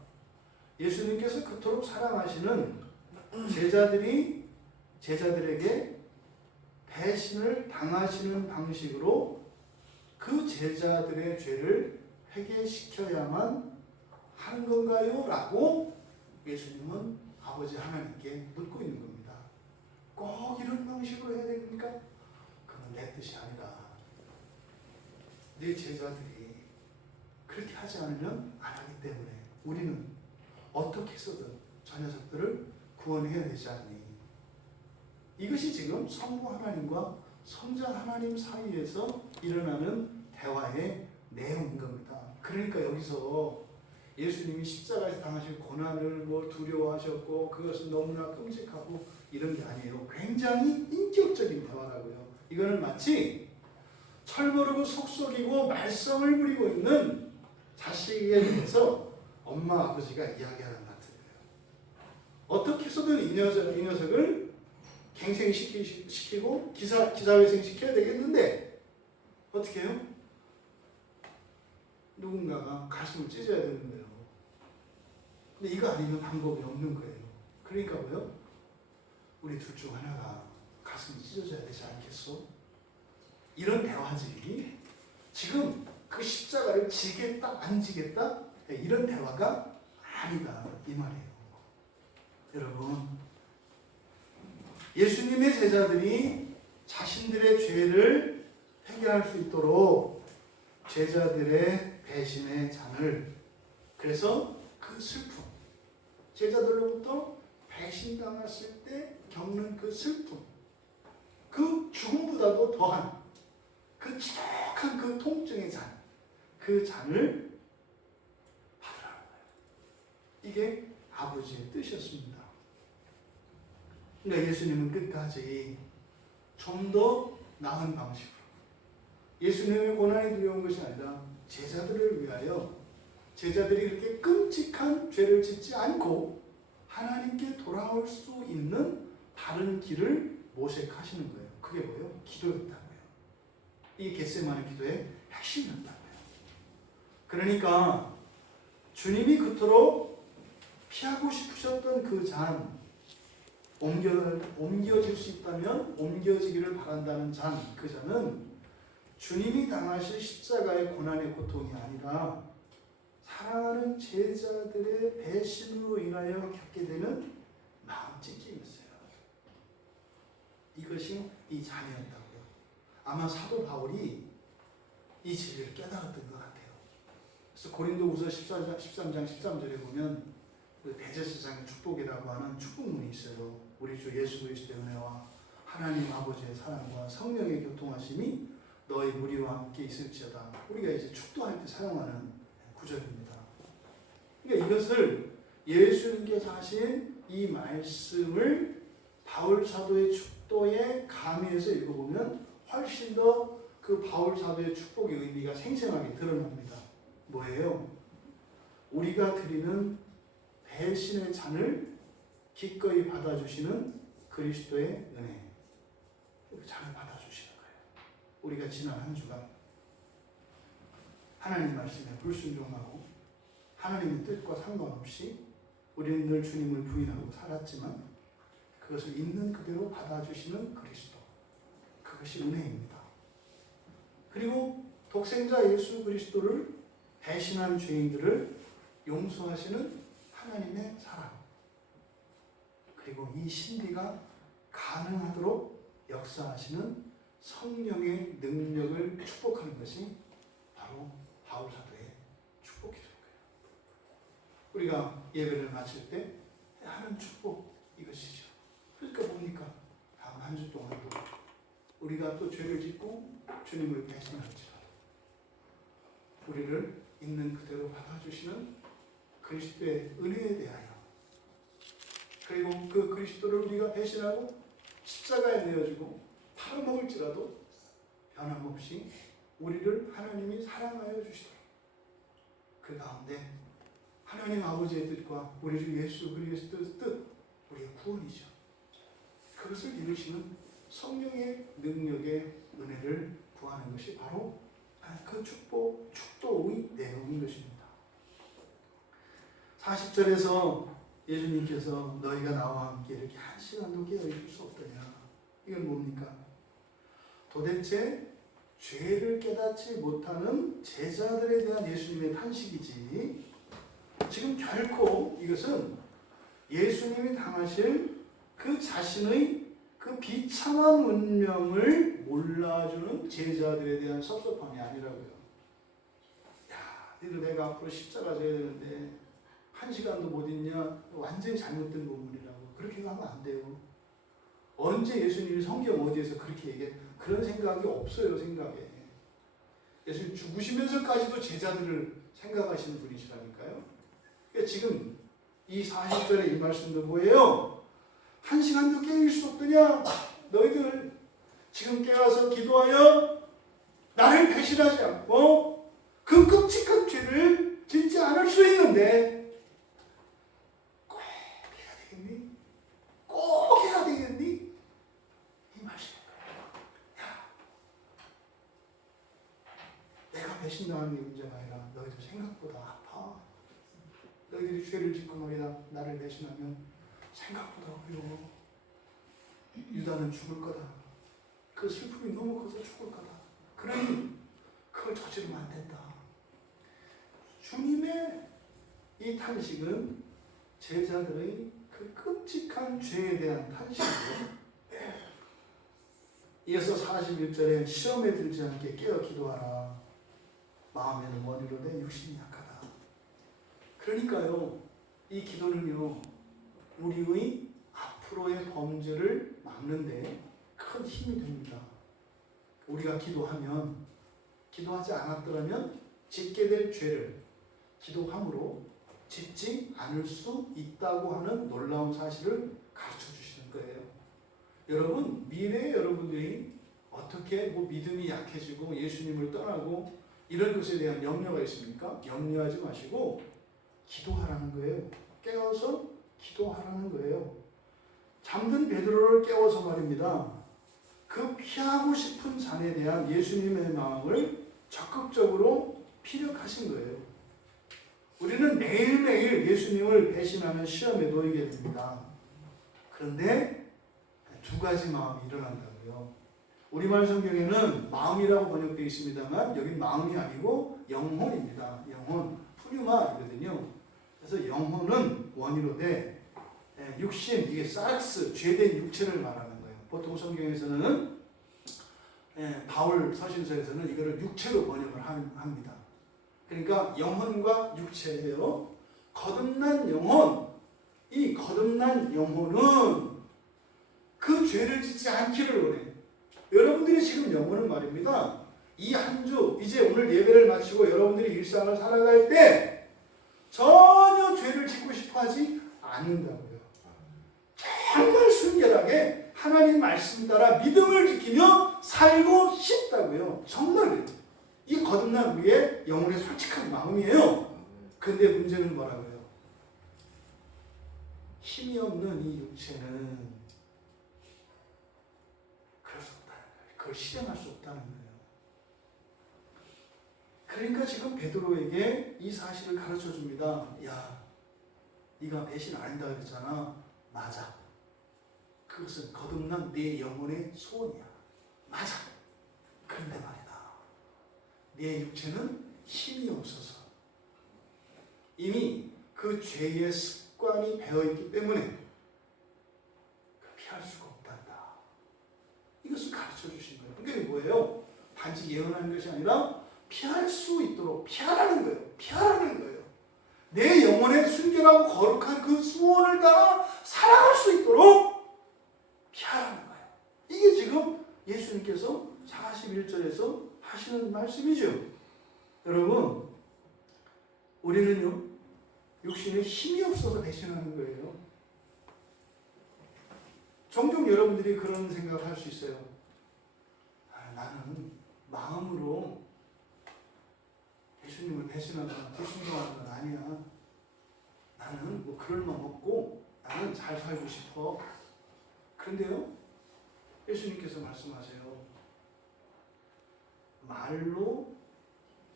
예수님께서 그토록 사랑하시는 제자들에게 배신을 당하시는 방식으로 그 제자들의 죄를 회개시켜야만 하는 건가요? 라고 예수님은 아버지 하나님께 묻고 있는 겁니다. 꼭 이런 방식으로 해야 됩니까? 그건 내 뜻이 아니라 내 제자들이 그렇게 하지 않으면 안 하기 때문에 우리는 어떻게 해서든 저 녀석들을 구원해야 되지 않니? 이것이 지금 성부 하나님과 성자 하나님 사이에서 일어나는 대화의 내용인 겁니다. 그러니까 여기서 예수님이 십자가에서 당하실 고난을 두려워하셨고 그것은 너무나 끔찍하고 이런 게 아니에요. 굉장히 인격적인 대화라고요. 이거는 마치 철모르고 속속이고 말썽을 부리고 있는 자식에 대해서 엄마 아버지가 이야기하는 것 같은 거예요. 어떻게 해서든 이 녀석을 갱생시키고 기사회생 시켜야 되겠는데 어떻게 해요? 누군가가 가슴을 찢어야 되는 거예요. 근데 이거 아니면 방법이 없는 거예요. 그러니까 뭐요? 우리 둘 중 하나가 가슴이 찢어져야 되지 않겠어? 이런 대화들이 지금 그 십자가를 지겠다 안 지겠다 이런 대화가 아니다 이 말이에요. 여러분, 예수님의 제자들이 자신들의 죄를 해결할 수 있도록 제자들의 배신의 잔을, 그래서 그 슬픔, 제자들로부터 배신당했을 때 겪는 그 슬픔, 그 죽음보다도 더한 그 지독한 그 통증의 잔, 그 잔을 받으라는 거예요. 이게 아버지의 뜻이었습니다. 그러니까 예수님은 끝까지 좀 더 나은 방식으로, 예수님의 고난이 두려운 것이 아니라 제자들을 위하여 제자들이 그렇게 끔찍한 죄를 짓지 않고 하나님께 돌아올 수 있는 다른 길을 모색하시는 거예요. 그게 뭐예요? 기도였다고요. 이 겟세마네 기도의 핵심이었다고요. 그러니까 주님이 그토록 피하고 싶으셨던 그 잔, 옮겨질 수 있다면 옮겨지기를 바란다는 잔, 그 잔은 주님이 당하실 십자가의 고난의 고통이 아니라 사랑하는 제자들의 배신으로 인하여 겪게 되는 마음 찢김이었어요. 이것이 이 잔이었다고요. 아마 사도 바울이 이 진리를 깨달았던 것 같아요. 그래서 고린도후서 13장 13절에 보면 그 대제사장의 축복이라고 하는 축복문이 있어요. 우리 주 예수 그리스도의 은혜와 하나님 아버지의 사랑과 성령의 교통하심이 너희 무리와 함께 있을지어다. 우리가 이제 축도할 때 사용하는 구절입니다. 그러니까 이것을 예수님께서 하신 이 말씀을 바울 사도의 축도에 가미해서 읽어보면 훨씬 더 그 바울 사도의 축복의 의미가 생생하게 드러납니다. 뭐예요? 우리가 드리는 배신의 잔을 기꺼이 받아주시는 그리스도의 은혜, 그 잔을 받아주시는 거예요. 우리가 지난 한 주간 하나님 말씀에 불순종하고 하나님의 뜻과 상관없이 우리는 늘 주님을 부인하고 살았지만 그것을 있는 그대로 받아주시는 그리스도, 그것이 은혜입니다. 그리고 독생자 예수 그리스도를 배신한 죄인들을 용서하시는 하나님의 사랑, 그리고 이 신비가 가능하도록 역사하시는 성령의 능력을 축복하는 것이 바로 바울 사도의 축복 기도인 거예요. 우리가 예배를 마칠 때 하는 축복 이것이죠. 그러니까 뭡니까? 다음 한 주 동안도 우리가 또 죄를 짓고 주님을 배신할지라도 우리를 있는 그대로 받아주시는 그리스도의 은혜에 대하여, 그리고 그 그리스도를 우리가 배신하고 십자가에 내어주고 팔아먹을지라도 변함없이 우리를 하나님이 사랑하여 주시도록, 그 가운데 하나님 아버지의 뜻과 우리 주 예수 그리스도의 뜻, 우리의 구원이죠. 그것을 이루시는 성령의 능력의 은혜를 구하는 것이 바로 그 축도의 내용인 것입니다. 40절에서 예수님께서 너희가 나와 함께 이렇게 한 시간도 깨어있을 수 없더냐. 이건 뭡니까? 도대체 죄를 깨닫지 못하는 제자들에 대한 예수님의 탄식이지, 지금 결코 이것은 예수님이 당하실 그 자신의 그 비참한 운명을 몰라주는 제자들에 대한 섭섭함이 아니라고요. 야, 너희들 내가 앞으로 십자가 져야 되는데 한 시간도 못 있냐? 완전히 잘못된 부분이라고. 그렇게 하면 안 돼요. 언제 예수님이 성경 어디에서 그렇게 얘기해? 그런 생각이 없어요. 생각에. 예수님 죽으시면서까지도 제자들을 생각하시는 분이시라니까요. 그러니까 지금 이 40절에 이 말씀도 뭐예요? 한 시간도 깨일 수 없더냐? 너희들 지금 깨어서 기도하여 나를 배신하지 않고 그 끔찍한 죄를 짓지 않을 수 있는데 꼭 해야 되겠니? 꼭 해야 되겠니? 이 말씀이에요. 야, 내가 배신당하는 게 문제가 아니라 너희들 생각보다 아파. 너희들이 죄를 짓고 말이다 나를 배신하면 생각보다 어려워. 유다는 죽을 거다. 그 슬픔이 너무 커서 죽을 거다. 그러니 그걸 저지르면 안 된다. 주님의 이 탄식은 제자들의 그 끔찍한 죄에 대한 탄식이고, 이어서 41절에 시험에 들지 않게 깨어 기도하라. 마음에는 원이로 내 육신이 약하다. 그러니까요, 이 기도는요, 우리의 앞으로의 범죄를 막는데 큰 힘이 됩니다. 우리가 기도하면, 기도하지 않았더라면 짓게 될 죄를 기도함으로 짓지 않을 수 있다고 하는 놀라운 사실을 가르쳐 주시는 거예요. 여러분, 미래에 여러분들이 어떻게 믿음이 약해지고 예수님을 떠나고 이런 것에 대한 염려가 있습니까? 염려하지 마시고 기도하라는 거예요. 깨어서 기도하라는 거예요. 잠든 베드로를 깨워서 말입니다. 그 피하고 싶은 산에 대한 예수님의 마음을 적극적으로 피력하신 거예요. 우리는 매일매일 예수님을 배신하는 시험에 놓이게 됩니다. 그런데 두 가지 마음이 일어난다고요. 우리말 성경에는 마음이라고 번역되어 있습니다만 여긴 마음이 아니고 영혼입니다. 영혼, 푸뉴마이거든요. 그래서 영혼은 원이로되 육신, 이게 사르스, 죄된 육체를 말하는 거예요. 보통 성경에서는 바울 서신서에서는 이거를 육체로 번역을 합니다. 그러니까 영혼과 육체예요. 거듭난 영혼, 이 거듭난 영혼은 그 죄를 짓지 않기를 원해요. 여러분들이 지금 영혼은 말입니다. 이 한 주, 이제 오늘 예배를 마치고 여러분들이 일상을 살아갈 때 전혀 죄를 짓고 싶어 하지 않는다고요. 정말 순결하게 하나님 말씀 따라 믿음을 지키며 살고 싶다고요. 정말 이 거듭난 우리의 영혼의 솔직한 마음이에요. 근데 문제는 뭐라고요? 힘이 없는 이 육체는 그럴 수 없다는 거예요. 그걸 실현할 수 없다는 거예요. 그러니까 지금 베드로에게 이 사실을 가르쳐 줍니다. 야, 네가 배신 아니다 그랬잖아. 맞아. 그것은 거듭난 네 영혼의 소원이야. 맞아. 그런데 말이다. 네 육체는 힘이 없어서 이미 그 죄의 습관이 배어있기 때문에 피할 수가 없단다. 뜻을 가르쳐 주신 거예요. 그게 뭐예요? 단지 예언하는 것이 아니라 피할 수 있도록 피하라는 거예요. 피하라는 거예요. 내 영혼의 순결하고 거룩한 그 수원을 따라 살아갈 수 있도록 피하라는 거예요. 이게 지금 예수님께서 41절에서 하시는 말씀이죠. 여러분, 우리는요, 육신에 힘이 없어서 배신하는 거예요. 종종 여러분들이 그런 생각을 할 수 있어요. 나는 마음으로 예수님을 배신하거나 불순종하는 건 아니야. 나는 뭐 그럴 마음 없고 나는 잘 살고 싶어. 그런데요, 예수님께서 말씀하세요. 말로,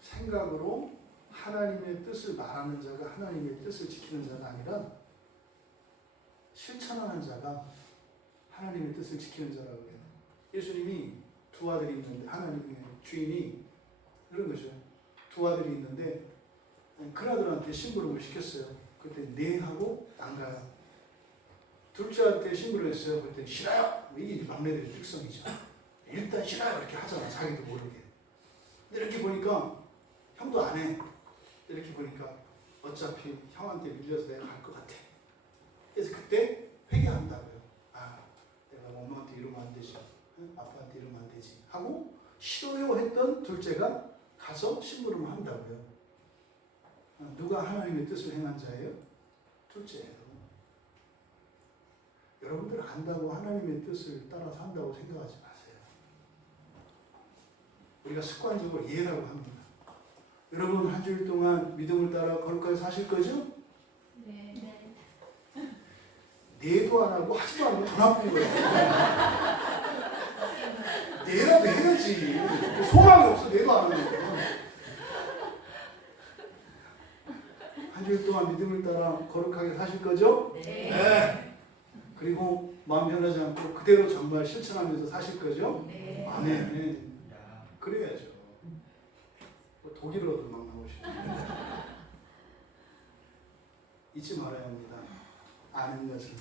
생각으로 하나님의 뜻을 말하는 자가 하나님의 뜻을 지키는 자가 아니라 실천하는 자가 하나님의 뜻을 지키는 자라고 해요. 예수님이 두 아들이 있는데, 하나님의 주인이 그런 거죠. 두 아들이 있는데 그 아들한테 심부름을 시켰어요. 그때 네 하고 안 가요. 둘째한테 심부름을 했어요. 그때 싫어요. 이게 막내들의 특성이죠. 일단 싫어요. 이렇게 하잖아. 자기도 모르게. 근데 이렇게 보니까 형도 안 해. 이렇게 보니까 어차피 형한테 밀려서 내가 갈 것 같아. 그래서 그때 회개한다고요. 내가 엄마한테 이러면 안 되지. 아빠한테 이러면 안 되지. 하고 싫어요 했던 둘째가 가서 심부름을 한다고요. 누가 하나님의 뜻을 행한 자예요? 둘째예요. 여러분들 안다고 하나님의 뜻을 따라 산다고 생각하지 마세요. 우리가 습관적으로 예라고 합니다. 여러분 한 주일 동안 믿음을 따라 거룩하게 사실 거죠? 네. 네도 안 하고 하지도 않으면 더 나쁜 거예요. 네라도 해야지. 소망이 없어. 네도 안 하는 거예요. 한 주일 동안 믿음을 따라 거룩하게 사실 거죠? 네. 그리고 마음 변하지 않고 그대로 정말 실천하면서 사실 거죠? 네. 아멘. 그래야죠. 뭐 독일어도 막 나오시고. 잊지 말아야 합니다. 아는 것은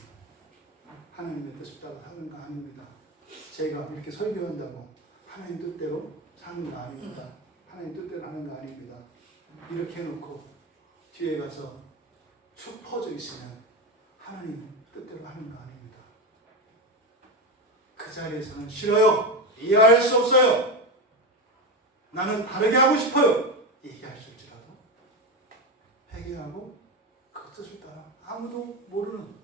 하나님의 뜻을 따라 사는 거 아닙니다. 제가 이렇게 설교한다고 하나님 뜻대로 사는 거 아닙니다. 하나님 뜻대로 하는 거 아닙니다. 이렇게 해놓고 뒤에 가서 축 퍼져 있으면 하나님 뜻대로 하는 거 아닙니다. 그 자리에서는 싫어요. 이해할 수 없어요. 나는 다르게 하고 싶어요. 얘기할 수 있지라도 회개하고 그 뜻을 따라 아무도 모르는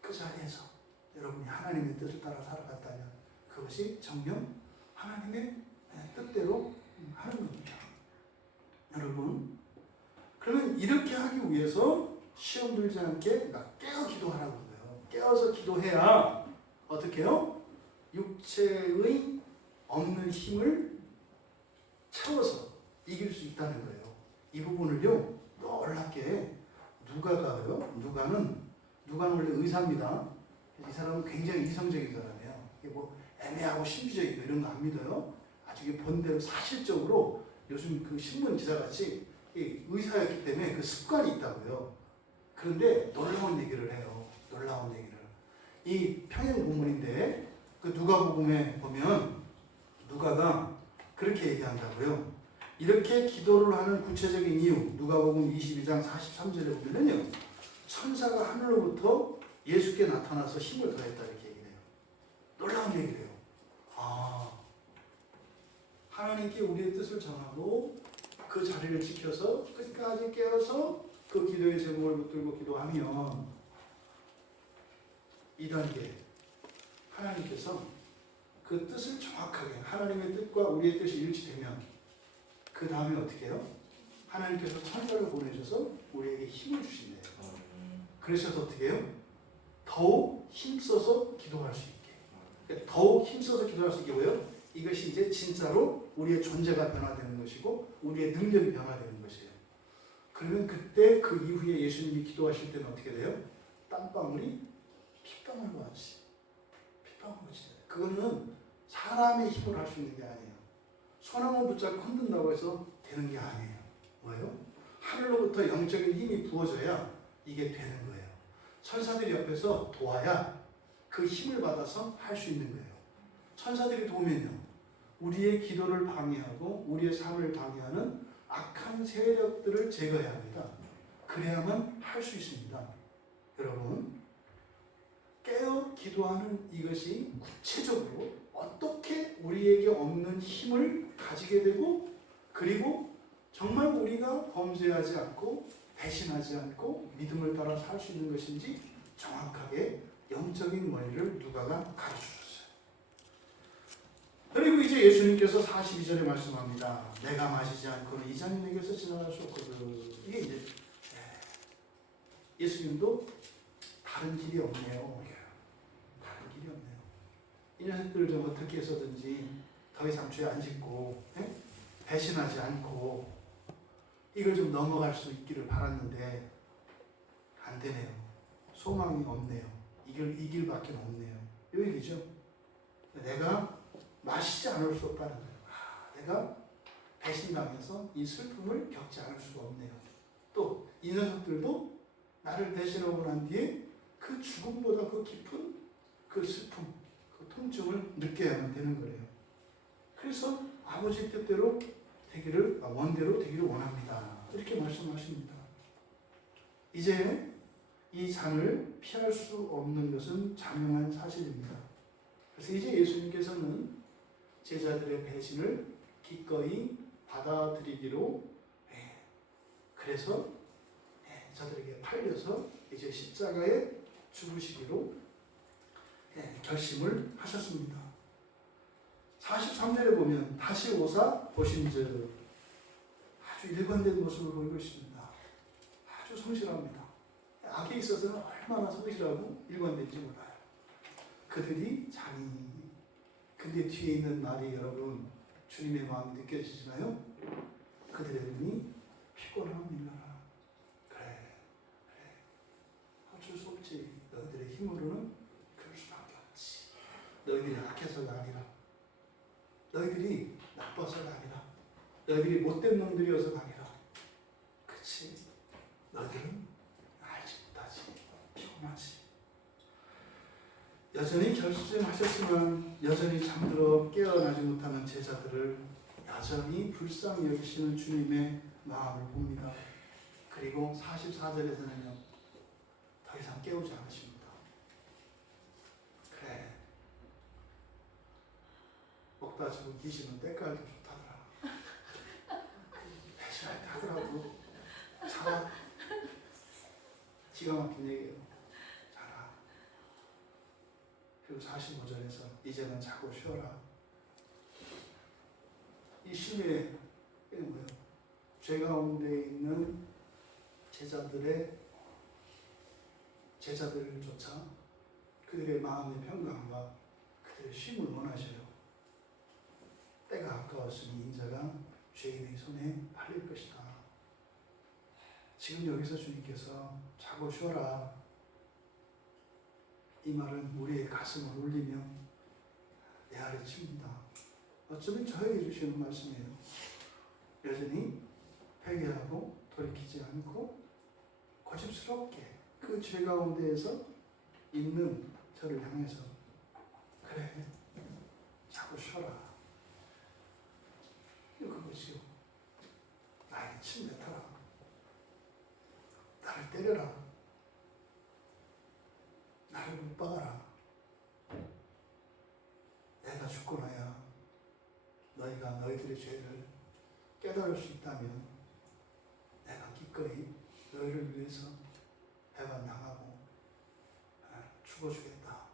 그 자리에서 여러분이 하나님의 뜻을 따라 살아갔다면 그것이 정녕 하나님의 뜻대로 하는 겁니다. 여러분, 그러면 이렇게 하기 위해서 시험 들지 않게 깨어 기도하라고 해요. 깨어서 기도해야 어떻게 해요? 육체의 없는 힘을 채워서 이길 수 있다는 거예요. 이 부분을요, 놀랍게 누가가요. 누가는 원래 의사입니다. 이 사람은 굉장히 이성적인 사람이에요. 이게 뭐 애매하고 신비적이고 이런 거 안 믿어요. 아주 이게 본대로 사실적으로 요즘 그 신문 기사같이 의사였기 때문에 그 습관이 있다고요. 그런데 놀라운 얘기를 해요. 놀라운 얘기를. 이 평행 본문인데 그 누가복음에 보면 누가가 그렇게 얘기한다고요. 이렇게 기도를 하는 구체적인 이유, 누가복음 22장 43절에 보면요, 천사가 하늘로부터 예수께 나타나서 힘을 더했다 이렇게 얘기해요. 놀라운 얘기래요. 하나님께 우리의 뜻을 전하고 그 자리를 지켜서 끝까지 깨어서 그 기도의 제목을 붙들고 기도하면 2단계 하나님께서 그 뜻을 정확하게 하나님의 뜻과 우리의 뜻이 일치되면 그 다음에 어떻게 해요? 하나님께서 천사를 보내셔서 우리에게 힘을 주신대요. 그러셔서 어떻게 해요? 더욱 힘써서 기도할 수 있게. 더욱 힘써서 기도할 수 있게 뭐예요? 이것이 이제 진짜로 우리의 존재가 변화되는 것이고 우리의 능력이 변화되는 것이에요. 그러면 그때 그 이후에 예수님이 기도하실 때는 어떻게 돼요? 땀방울이 핏방울과 같이 핏방울같이 돼요. 그거는 사람의 힘으로 할 수 있는 게 아니에요. 손 한번 붙잡고 흔든다고 해서 되는 게 아니에요. 뭐예요? 하늘로부터 영적인 힘이 부어져야 이게 되는 거예요. 천사들이 옆에서 도와야 그 힘을 받아서 할 수 있는 거예요. 천사들이 도우면요, 우리의 기도를 방해하고 우리의 삶을 방해하는 악한 세력들을 제거해야 합니다. 그래야만 할 수 있습니다. 여러분, 깨어 기도하는 이것이 구체적으로 어떻게 우리에게 없는 힘을 가지게 되고, 그리고 정말 우리가 범죄하지 않고 배신하지 않고 믿음을 따라 살 수 있는 것인지 정확하게 영적인 원리를 누가가 가르쳐줬어요. 그리고 이제 예수님께서 42절에 말씀합니다. 내가 마시지 않고는 이 잔이 내게서 지나갈 수 없거든. 이게 이제 예수님도 다른 길이 없네요. 다른 길이 없네요. 이 녀석들 좀 어떻게 해서든지 더 이상 죄 안 짓고 배신하지 않고 이걸 좀 넘어갈 수 있기를 바랐는데 안 되네요. 소망이 없네요. 이 길밖에 없네요. 이 얘기죠. 내가 마시지 않을 수 없다는 거예요. 내가 배신당해서 이 슬픔을 겪지 않을 수가 없네요. 또 이 녀석들도 나를 배신하고 난 뒤에 그 죽음보다 그 깊은 그 슬픔, 그 통증을 느껴야만 되는 거예요. 그래서 아버지 뜻대로 되기를, 원대로 되기를 원합니다. 이렇게 말씀하십니다. 이제 이 잔을 피할 수 없는 것은 자명한 사실입니다. 그래서 이제 예수님께서는 제자들의 배신을 기꺼이 받아들이기로, 그래서 저들에게 팔려서 이제 십자가에 죽으시기로 결심을 하셨습니다. 43절에 보면 다시 오사 보신즉 아주 일관된 모습을 보이고 있습니다. 아주 성실합니다. 악에 있어서는 얼마나 성실하고 일관된지 몰라요. 그들이 자니. 근데 뒤에 있는 말이 여러분 주님의 마음이 느껴지시나요? 그들의 눈이 피곤함이라. 그래. 어쩔 수 없지. 너희들의 힘으로는 그럴 수밖에 없지. 너희들이 악해서가 아니라, 너희들이 나빠서가 아니라, 너희들이 못된 놈들이어서가 아니라, 그치? 너희들은 알지 못하지. 피곤하지. 여전히 결심하셨지만 여전히 잠들어 깨어나지 못하는 제자들을 여전히 불쌍히 여기시는 주님의 마음을 봅니다. 그리고 44절에서는요, 더 이상 깨우지 않으십니다. 그래, 먹다 죽은 귀신은 때깔도 좋다더라. 배신할 때 하더라도 자라. 기가 막힌 얘기예요. 자라. 그리고 45절에서 이제는 자고 쉬어라. 이 쉼의 뭐예요? 죄 가운데 있는 제자들조차 그들의 마음의 평강과 그들의 쉼을 원하셔요. 때가 아까웠으니 인자가 죄인의 손에 팔릴 것이다. 지금 여기서 주님께서 자고 쉬어라. 이 말은 우리의 가슴을 울리며 내 아래 칩니다. 어쩌면 저에게 주시는 말씀이에요. 여전히 회개하고 돌이키지 않고 고집스럽게 그 죄 가운데에서 있는 저를 향해서 그래, 자고 쉬어라. 그것이요. 나에게 침 뱉어라. 나를 때려라. 나를 못 박아라. 내가 죽고 나야 너희가 너희들의 죄를 깨달을 수 있다면 내가 기꺼이 너희를 위해서 배반당하고 죽어주겠다.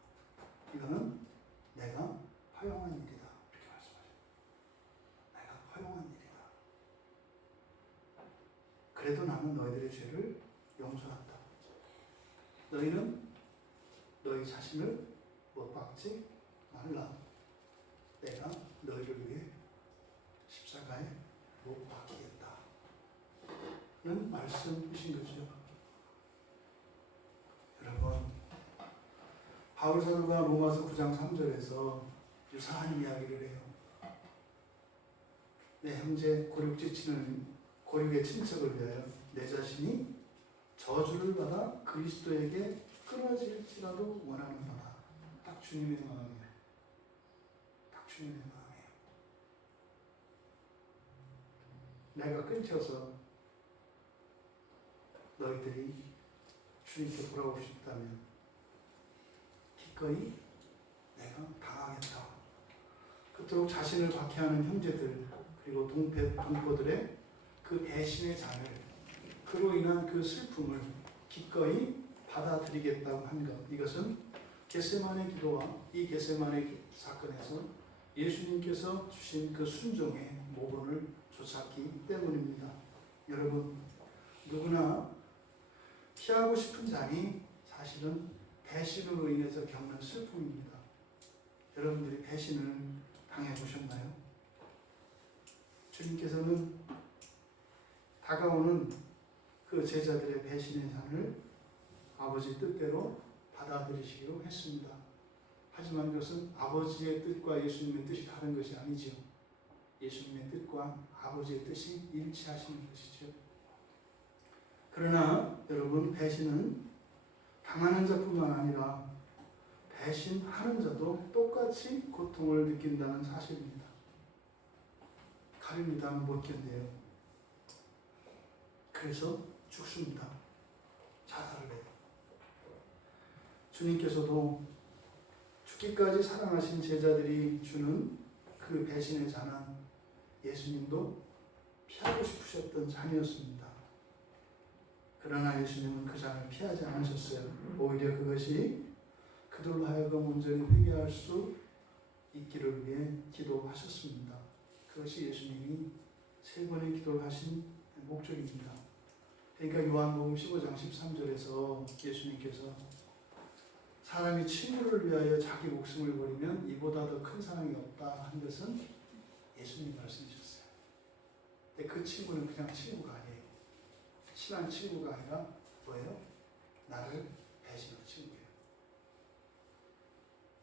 이거는 내가 허용한 일이다. 이렇게 말씀하십니다. 내가 허용한 일이다. 그래도 나는 너희들의 죄를 용서한다. 너희는 너희 자신을 못 박지 말라. 내가 너희를 위해 십자가에 못 박히겠다. 는 말씀이신 거죠. 여러분, 바울 사도가 로마서 9장 3절에서 유사한 이야기를 해요. 내 형제 고륙의 친척을 위하여 내 자신이 저주를 받아 그리스도에게 끊어질지라도 원하는 바다. 딱 주님의 마음이에요. 주님의 마음이에요. 내가 끊겨서 너희들이 주님께 돌아오고 싶다면 기꺼이 내가 당하겠다. 그토록 자신을 박해하는 형제들 그리고 동포들의 그 배신의 잔을 그로 인한 그 슬픔을 기꺼이 받아들이겠다고 한 것. 이것은 겟세마네 기도와 이 겟세마네 사건에서 예수님께서 주신 그 순종의 모본을 쫓았기 때문입니다. 여러분, 누구나 피하고 싶은 잔이 사실은 배신으로 인해서 겪는 슬픔입니다. 여러분들이 배신을 당해보셨나요? 주님께서는 다가오는 그 제자들의 배신의 잔을 아버지 뜻대로 받아들이시기로 했습니다. 하지만 그것은 아버지의 뜻과 예수님의 뜻이 다른 것이 아니지요. 예수님의 뜻과 아버지의 뜻이 일치하시는 것이죠. 그러나 여러분, 배신은 당하는 자뿐만 아니라 배신하는 자도 똑같이 고통을 느낀다는 사실입니다. 가립니다는 못 견뎌요. 그래서 죽습니다. 자살을 해요. 주님께서도 죽기까지 사랑하신 제자들이 주는 그 배신의 잔은 예수님도 피하고 싶으셨던 잔이었습니다. 그러나 예수님은 그 잔을 피하지 않으셨어요. 오히려 그것이 그들로 하여금 온전히 회개할 수 있기를 위해 기도하셨습니다. 그것이 예수님이 3번의 기도를 하신 목적입니다. 그러니까 요한복음 15장 13절에서 예수님께서 사람이 친구를 위하여 자기 목숨을 버리면 이보다 더 큰 사랑이 없다 한 것은 예수님 말씀이셨어요. 근데 그 친구는 그냥 친구가 아니에요. 친한 친구가 아니라 뭐예요? 나를 배신한 친구예요.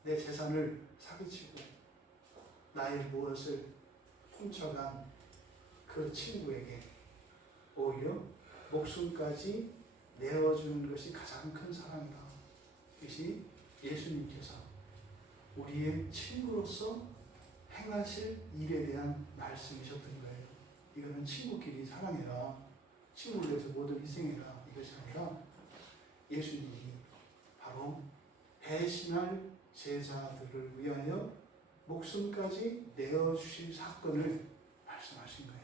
내 재산을 사기치고 나의 무엇을 훔쳐간 그 친구에게 오히려 목숨까지 내어주는 것이 가장 큰 사랑이다. 이것이 예수님께서 우리의 친구로서 행하실 일에 대한 말씀이셨던 거예요. 이거는 친구끼리 사랑해라, 친구를 위해서 모두 희생해라, 이것이 아니라 예수님이 바로 배신할 제자들을 위하여 목숨까지 내어주실 사건을 말씀하신 거예요.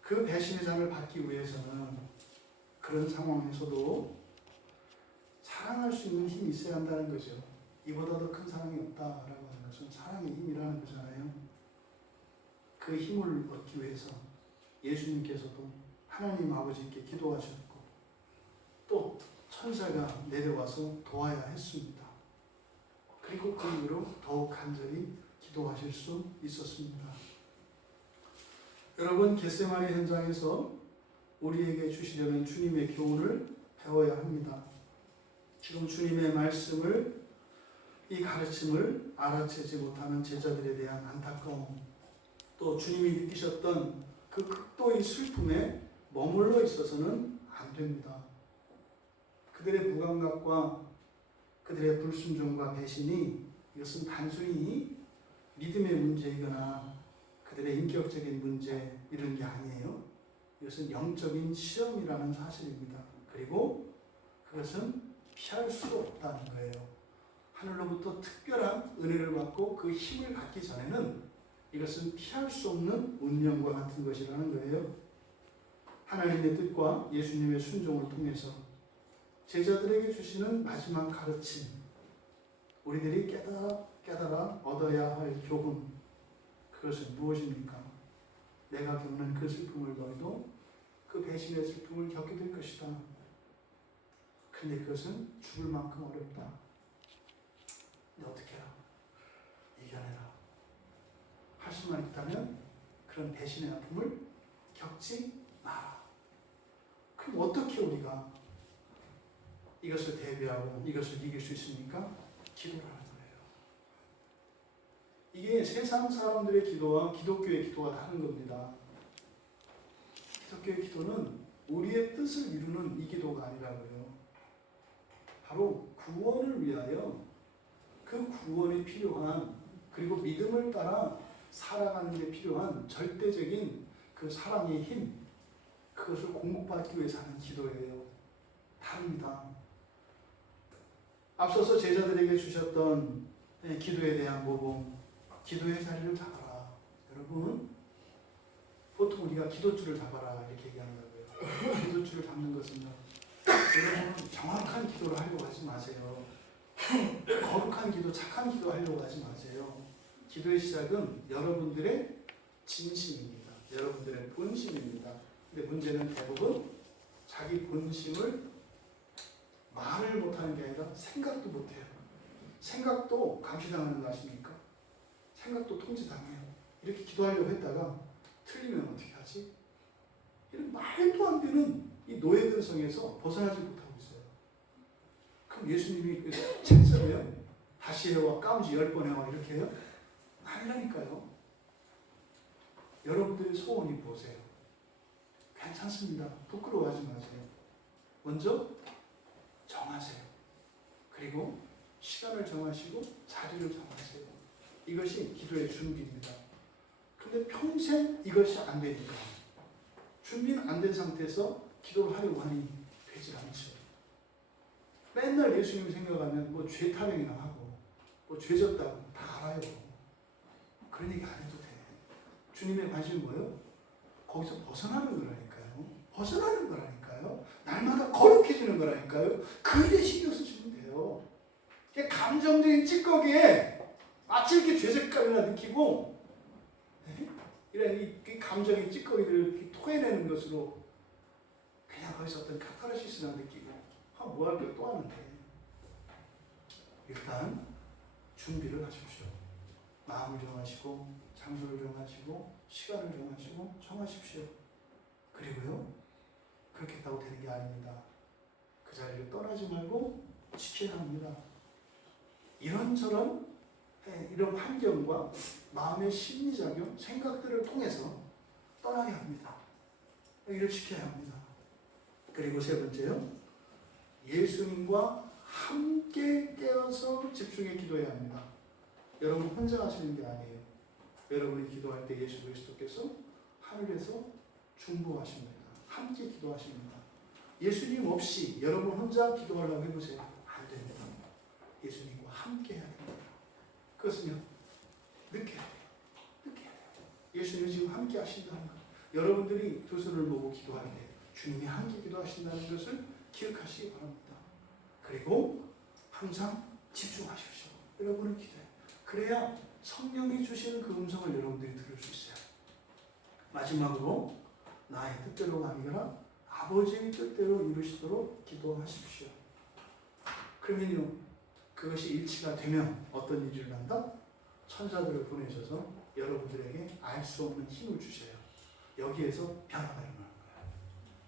그 배신의 잔을 받기 위해서는 그런 상황에서도 사랑할 수 있는 힘이 있어야 한다는 거죠. 이보다 더 큰 사랑이 없다라고 하는 것은 사랑의 힘이라는 거잖아요. 그 힘을 얻기 위해서 예수님께서도 하나님 아버지께 기도하셨고 또 천사가 내려와서 도와야 했습니다. 그리고 그 이후로 더욱 간절히 기도하실 수 있었습니다. 여러분, 겟세마네 현장에서 우리에게 주시려는 주님의 교훈을 배워야 합니다. 지금 주님의 말씀을, 이 가르침을 알아채지 못하는 제자들에 대한 안타까움, 또 주님이 느끼셨던 그 극도의 슬픔에 머물러 있어서는 안 됩니다. 그들의 무감각과 그들의 불순종과 배신이 이것은 단순히 믿음의 문제이거나 그들의 인격적인 문제 이런 게 아니에요. 이것은 영적인 시험이라는 사실입니다. 그리고 그것은 피할 수 없다는 거예요. 하늘로부터 특별한 은혜를 받고 그 힘을 갖기 전에는 이것은 피할 수 없는 운명과 같은 것이라는 거예요. 하나님의 뜻과 예수님의 순종을 통해서 제자들에게 주시는 마지막 가르침, 우리들이 깨달아 얻어야 할 교훈, 그것은 무엇입니까? 내가 겪는 그 슬픔을 너희도 그 배신의 슬픔을 겪게 될 것이다. 그런데 그것은 죽을 만큼 어렵다. 근데 어떻게 해라? 이겨내라. 할 수만 있다면 그런 배신의 아픔을 겪지 마라. 그럼 어떻게 우리가 이것을 대비하고 이것을 이길 수 있습니까? 기도를 하는 거예요. 이게 세상 사람들의 기도와 기독교의 기도가 다른 겁니다. 기독교의 기도는 우리의 뜻을 이루는 이 기도가 아니라고요. 바로 구원을 위하여 그 구원이 필요한, 그리고 믿음을 따라 살아가는 데 필요한 절대적인 그 사랑의 힘, 그것을 공급받기 위해서 하는 기도예요. 다릅니다. 앞서서 제자들에게 주셨던 기도에 대한 모범, 기도의 자리를 잡아라. 여러분, 보통 우리가 기도줄을 잡아라 이렇게 얘기하는다고요. 기도줄을 잡는 것은요, 여러분 정확한 기도를 하려고 하지 마세요. 거룩한 기도, 착한 기도 하려고 하지 마세요. 기도의 시작은 여러분들의 진심입니다. 여러분들의 본심입니다. 근데 문제는 대부분 자기 본심을 말을 못하는 게 아니라 생각도 못해요. 생각도 감시당하는 거 아십니까? 생각도 통제당해요. 이렇게 기도하려고 했다가 틀리면 어떻게 하지? 이런 말도 안 되는 이 노예근성에서 벗어나지 못하고 있어요. 그럼 예수님이 책자로요, 다시 해와 까무지 10번 해와 이렇게 해요? 아니라니까요. 여러분들의 소원이 뭐세요? 괜찮습니다. 부끄러워하지 마세요. 먼저 정하세요. 그리고 시간을 정하시고 자리를 정하세요. 이것이 기도의 준비입니다. 근데 평생 이것이 안 되니까, 준비는 안 된 상태에서 기도를 하려고 하니 되지 않죠. 맨날 예수님 생각하면 뭐 죄 타령이나 하고 뭐 죄졌다고 다 알아요. 그런 얘기 안 해도 돼. 주님의 관심이 뭐예요? 거기서 벗어나는 거라니까요. 벗어나는 거라니까요. 날마다 거룩해지는 거라니까요. 그 일에 신경 쓰시면 돼요. 감정적인 찌꺼기에 마치 이렇게 죄책감이나 느끼고, 이런 이 감정의 찌꺼기를 토해내는 것으로 그냥 거기서 어떤 카타르시스나 느끼고, 뭐 할 거 또 하는데. 일단 준비를 하십시오. 마음을 정하시고, 장소를 정하시고, 시간을 정하십시오. 그리고요, 그렇게 했다고 되는 게 아닙니다. 그 자리를 떠나지 말고 지켜야 합니다. 이런저런 이런 환경과 마음의 심리작용, 생각들을 통해서 떠나게 합니다. 이를 지켜야 합니다. 그리고 세 번째요, 예수님과 함께 깨어서 집중해 기도해야 합니다. 여러분 혼자 하시는 게 아니에요. 여러분이 기도할 때 예수 그리스도께서 하늘에서 중보하십니다. 함께 기도하십니다. 예수님 없이 여러분 혼자 기도하려고 해보세요. 안 됩니다. 예수님과 함께 해야 됩니다. 그것은요, 느껴야 돼요. 느껴야 돼요. 예수님이 지금 함께 하신다는 것. 여러분들이 두 손을 모으고 기도할 때 주님이 함께 기도하신다는 것을 기억하시기 바랍니다. 그리고 항상 집중하십시오. 여러분을 기도해요. 그래야 성령이 주시는 그 음성을 여러분들이 들을 수 있어요. 마지막으로 나의 뜻대로가 아니라 아버지의 뜻대로 이루시도록 기도하십시오. 그러면요, 그것이 일치가 되면 어떤 일이 일어난다? 천사들을 보내셔서 여러분들에게 알 수 없는 힘을 주셔요. 여기에서 변화가 일어나는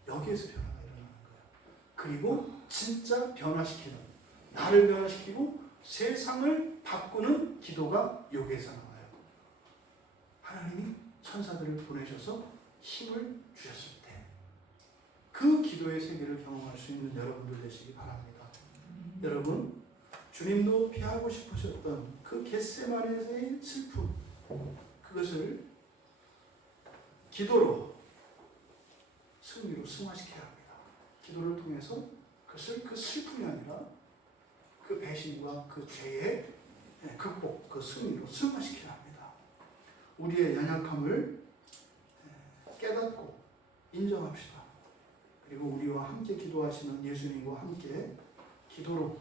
거예요. 여기에서 변화가 일어나는 거예요. 그리고 진짜 변화시키는, 나를 변화시키고 세상을 바꾸는 기도가 여기에서 나와요. 하나님이 천사들을 보내셔서 힘을 주셨을 때 그 기도의 세계를 경험할 수 있는 여러분들 되시기 바랍니다. 여러분, 주님도 피하고 싶으셨던 그 겟세마네의 슬픔, 그것을 기도로 승리로 승화시켜야 합니다. 기도를 통해서 그 슬픔이 아니라 그 배신과 그 죄의 극복, 그 승리로 승화시켜야 합니다. 우리의 연약함을 깨닫고 인정합시다. 그리고 우리와 함께 기도하시는 예수님과 함께 기도로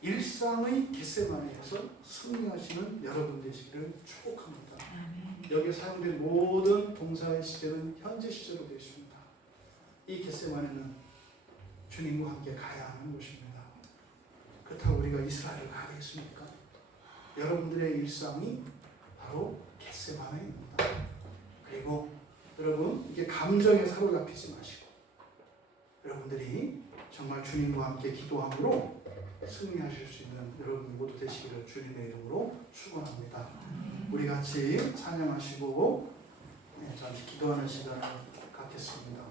일상의 겟세마네에서 승리하시는 여러분 되시기를 축복합니다. 여기에 사용된 모든 동사의 시제는 현재 시제로 되어 있습니다. 이 겟세마네는 주님과 함께 가야 하는 곳입니다. 그렇다고 우리가 이스라엘을 가겠습니까? 여러분들의 일상이 바로 겟세마네입니다. 그리고 여러분, 이게 감정에 사로잡히지 마시고 여러분들이 정말 주님과 함께 기도함으로 승리하실 수 있는 여러분 모두 되시기를 주님의 이름으로 축원합니다. 우리 같이 찬양하시고 잠시 기도하는 시간을 갖겠습니다.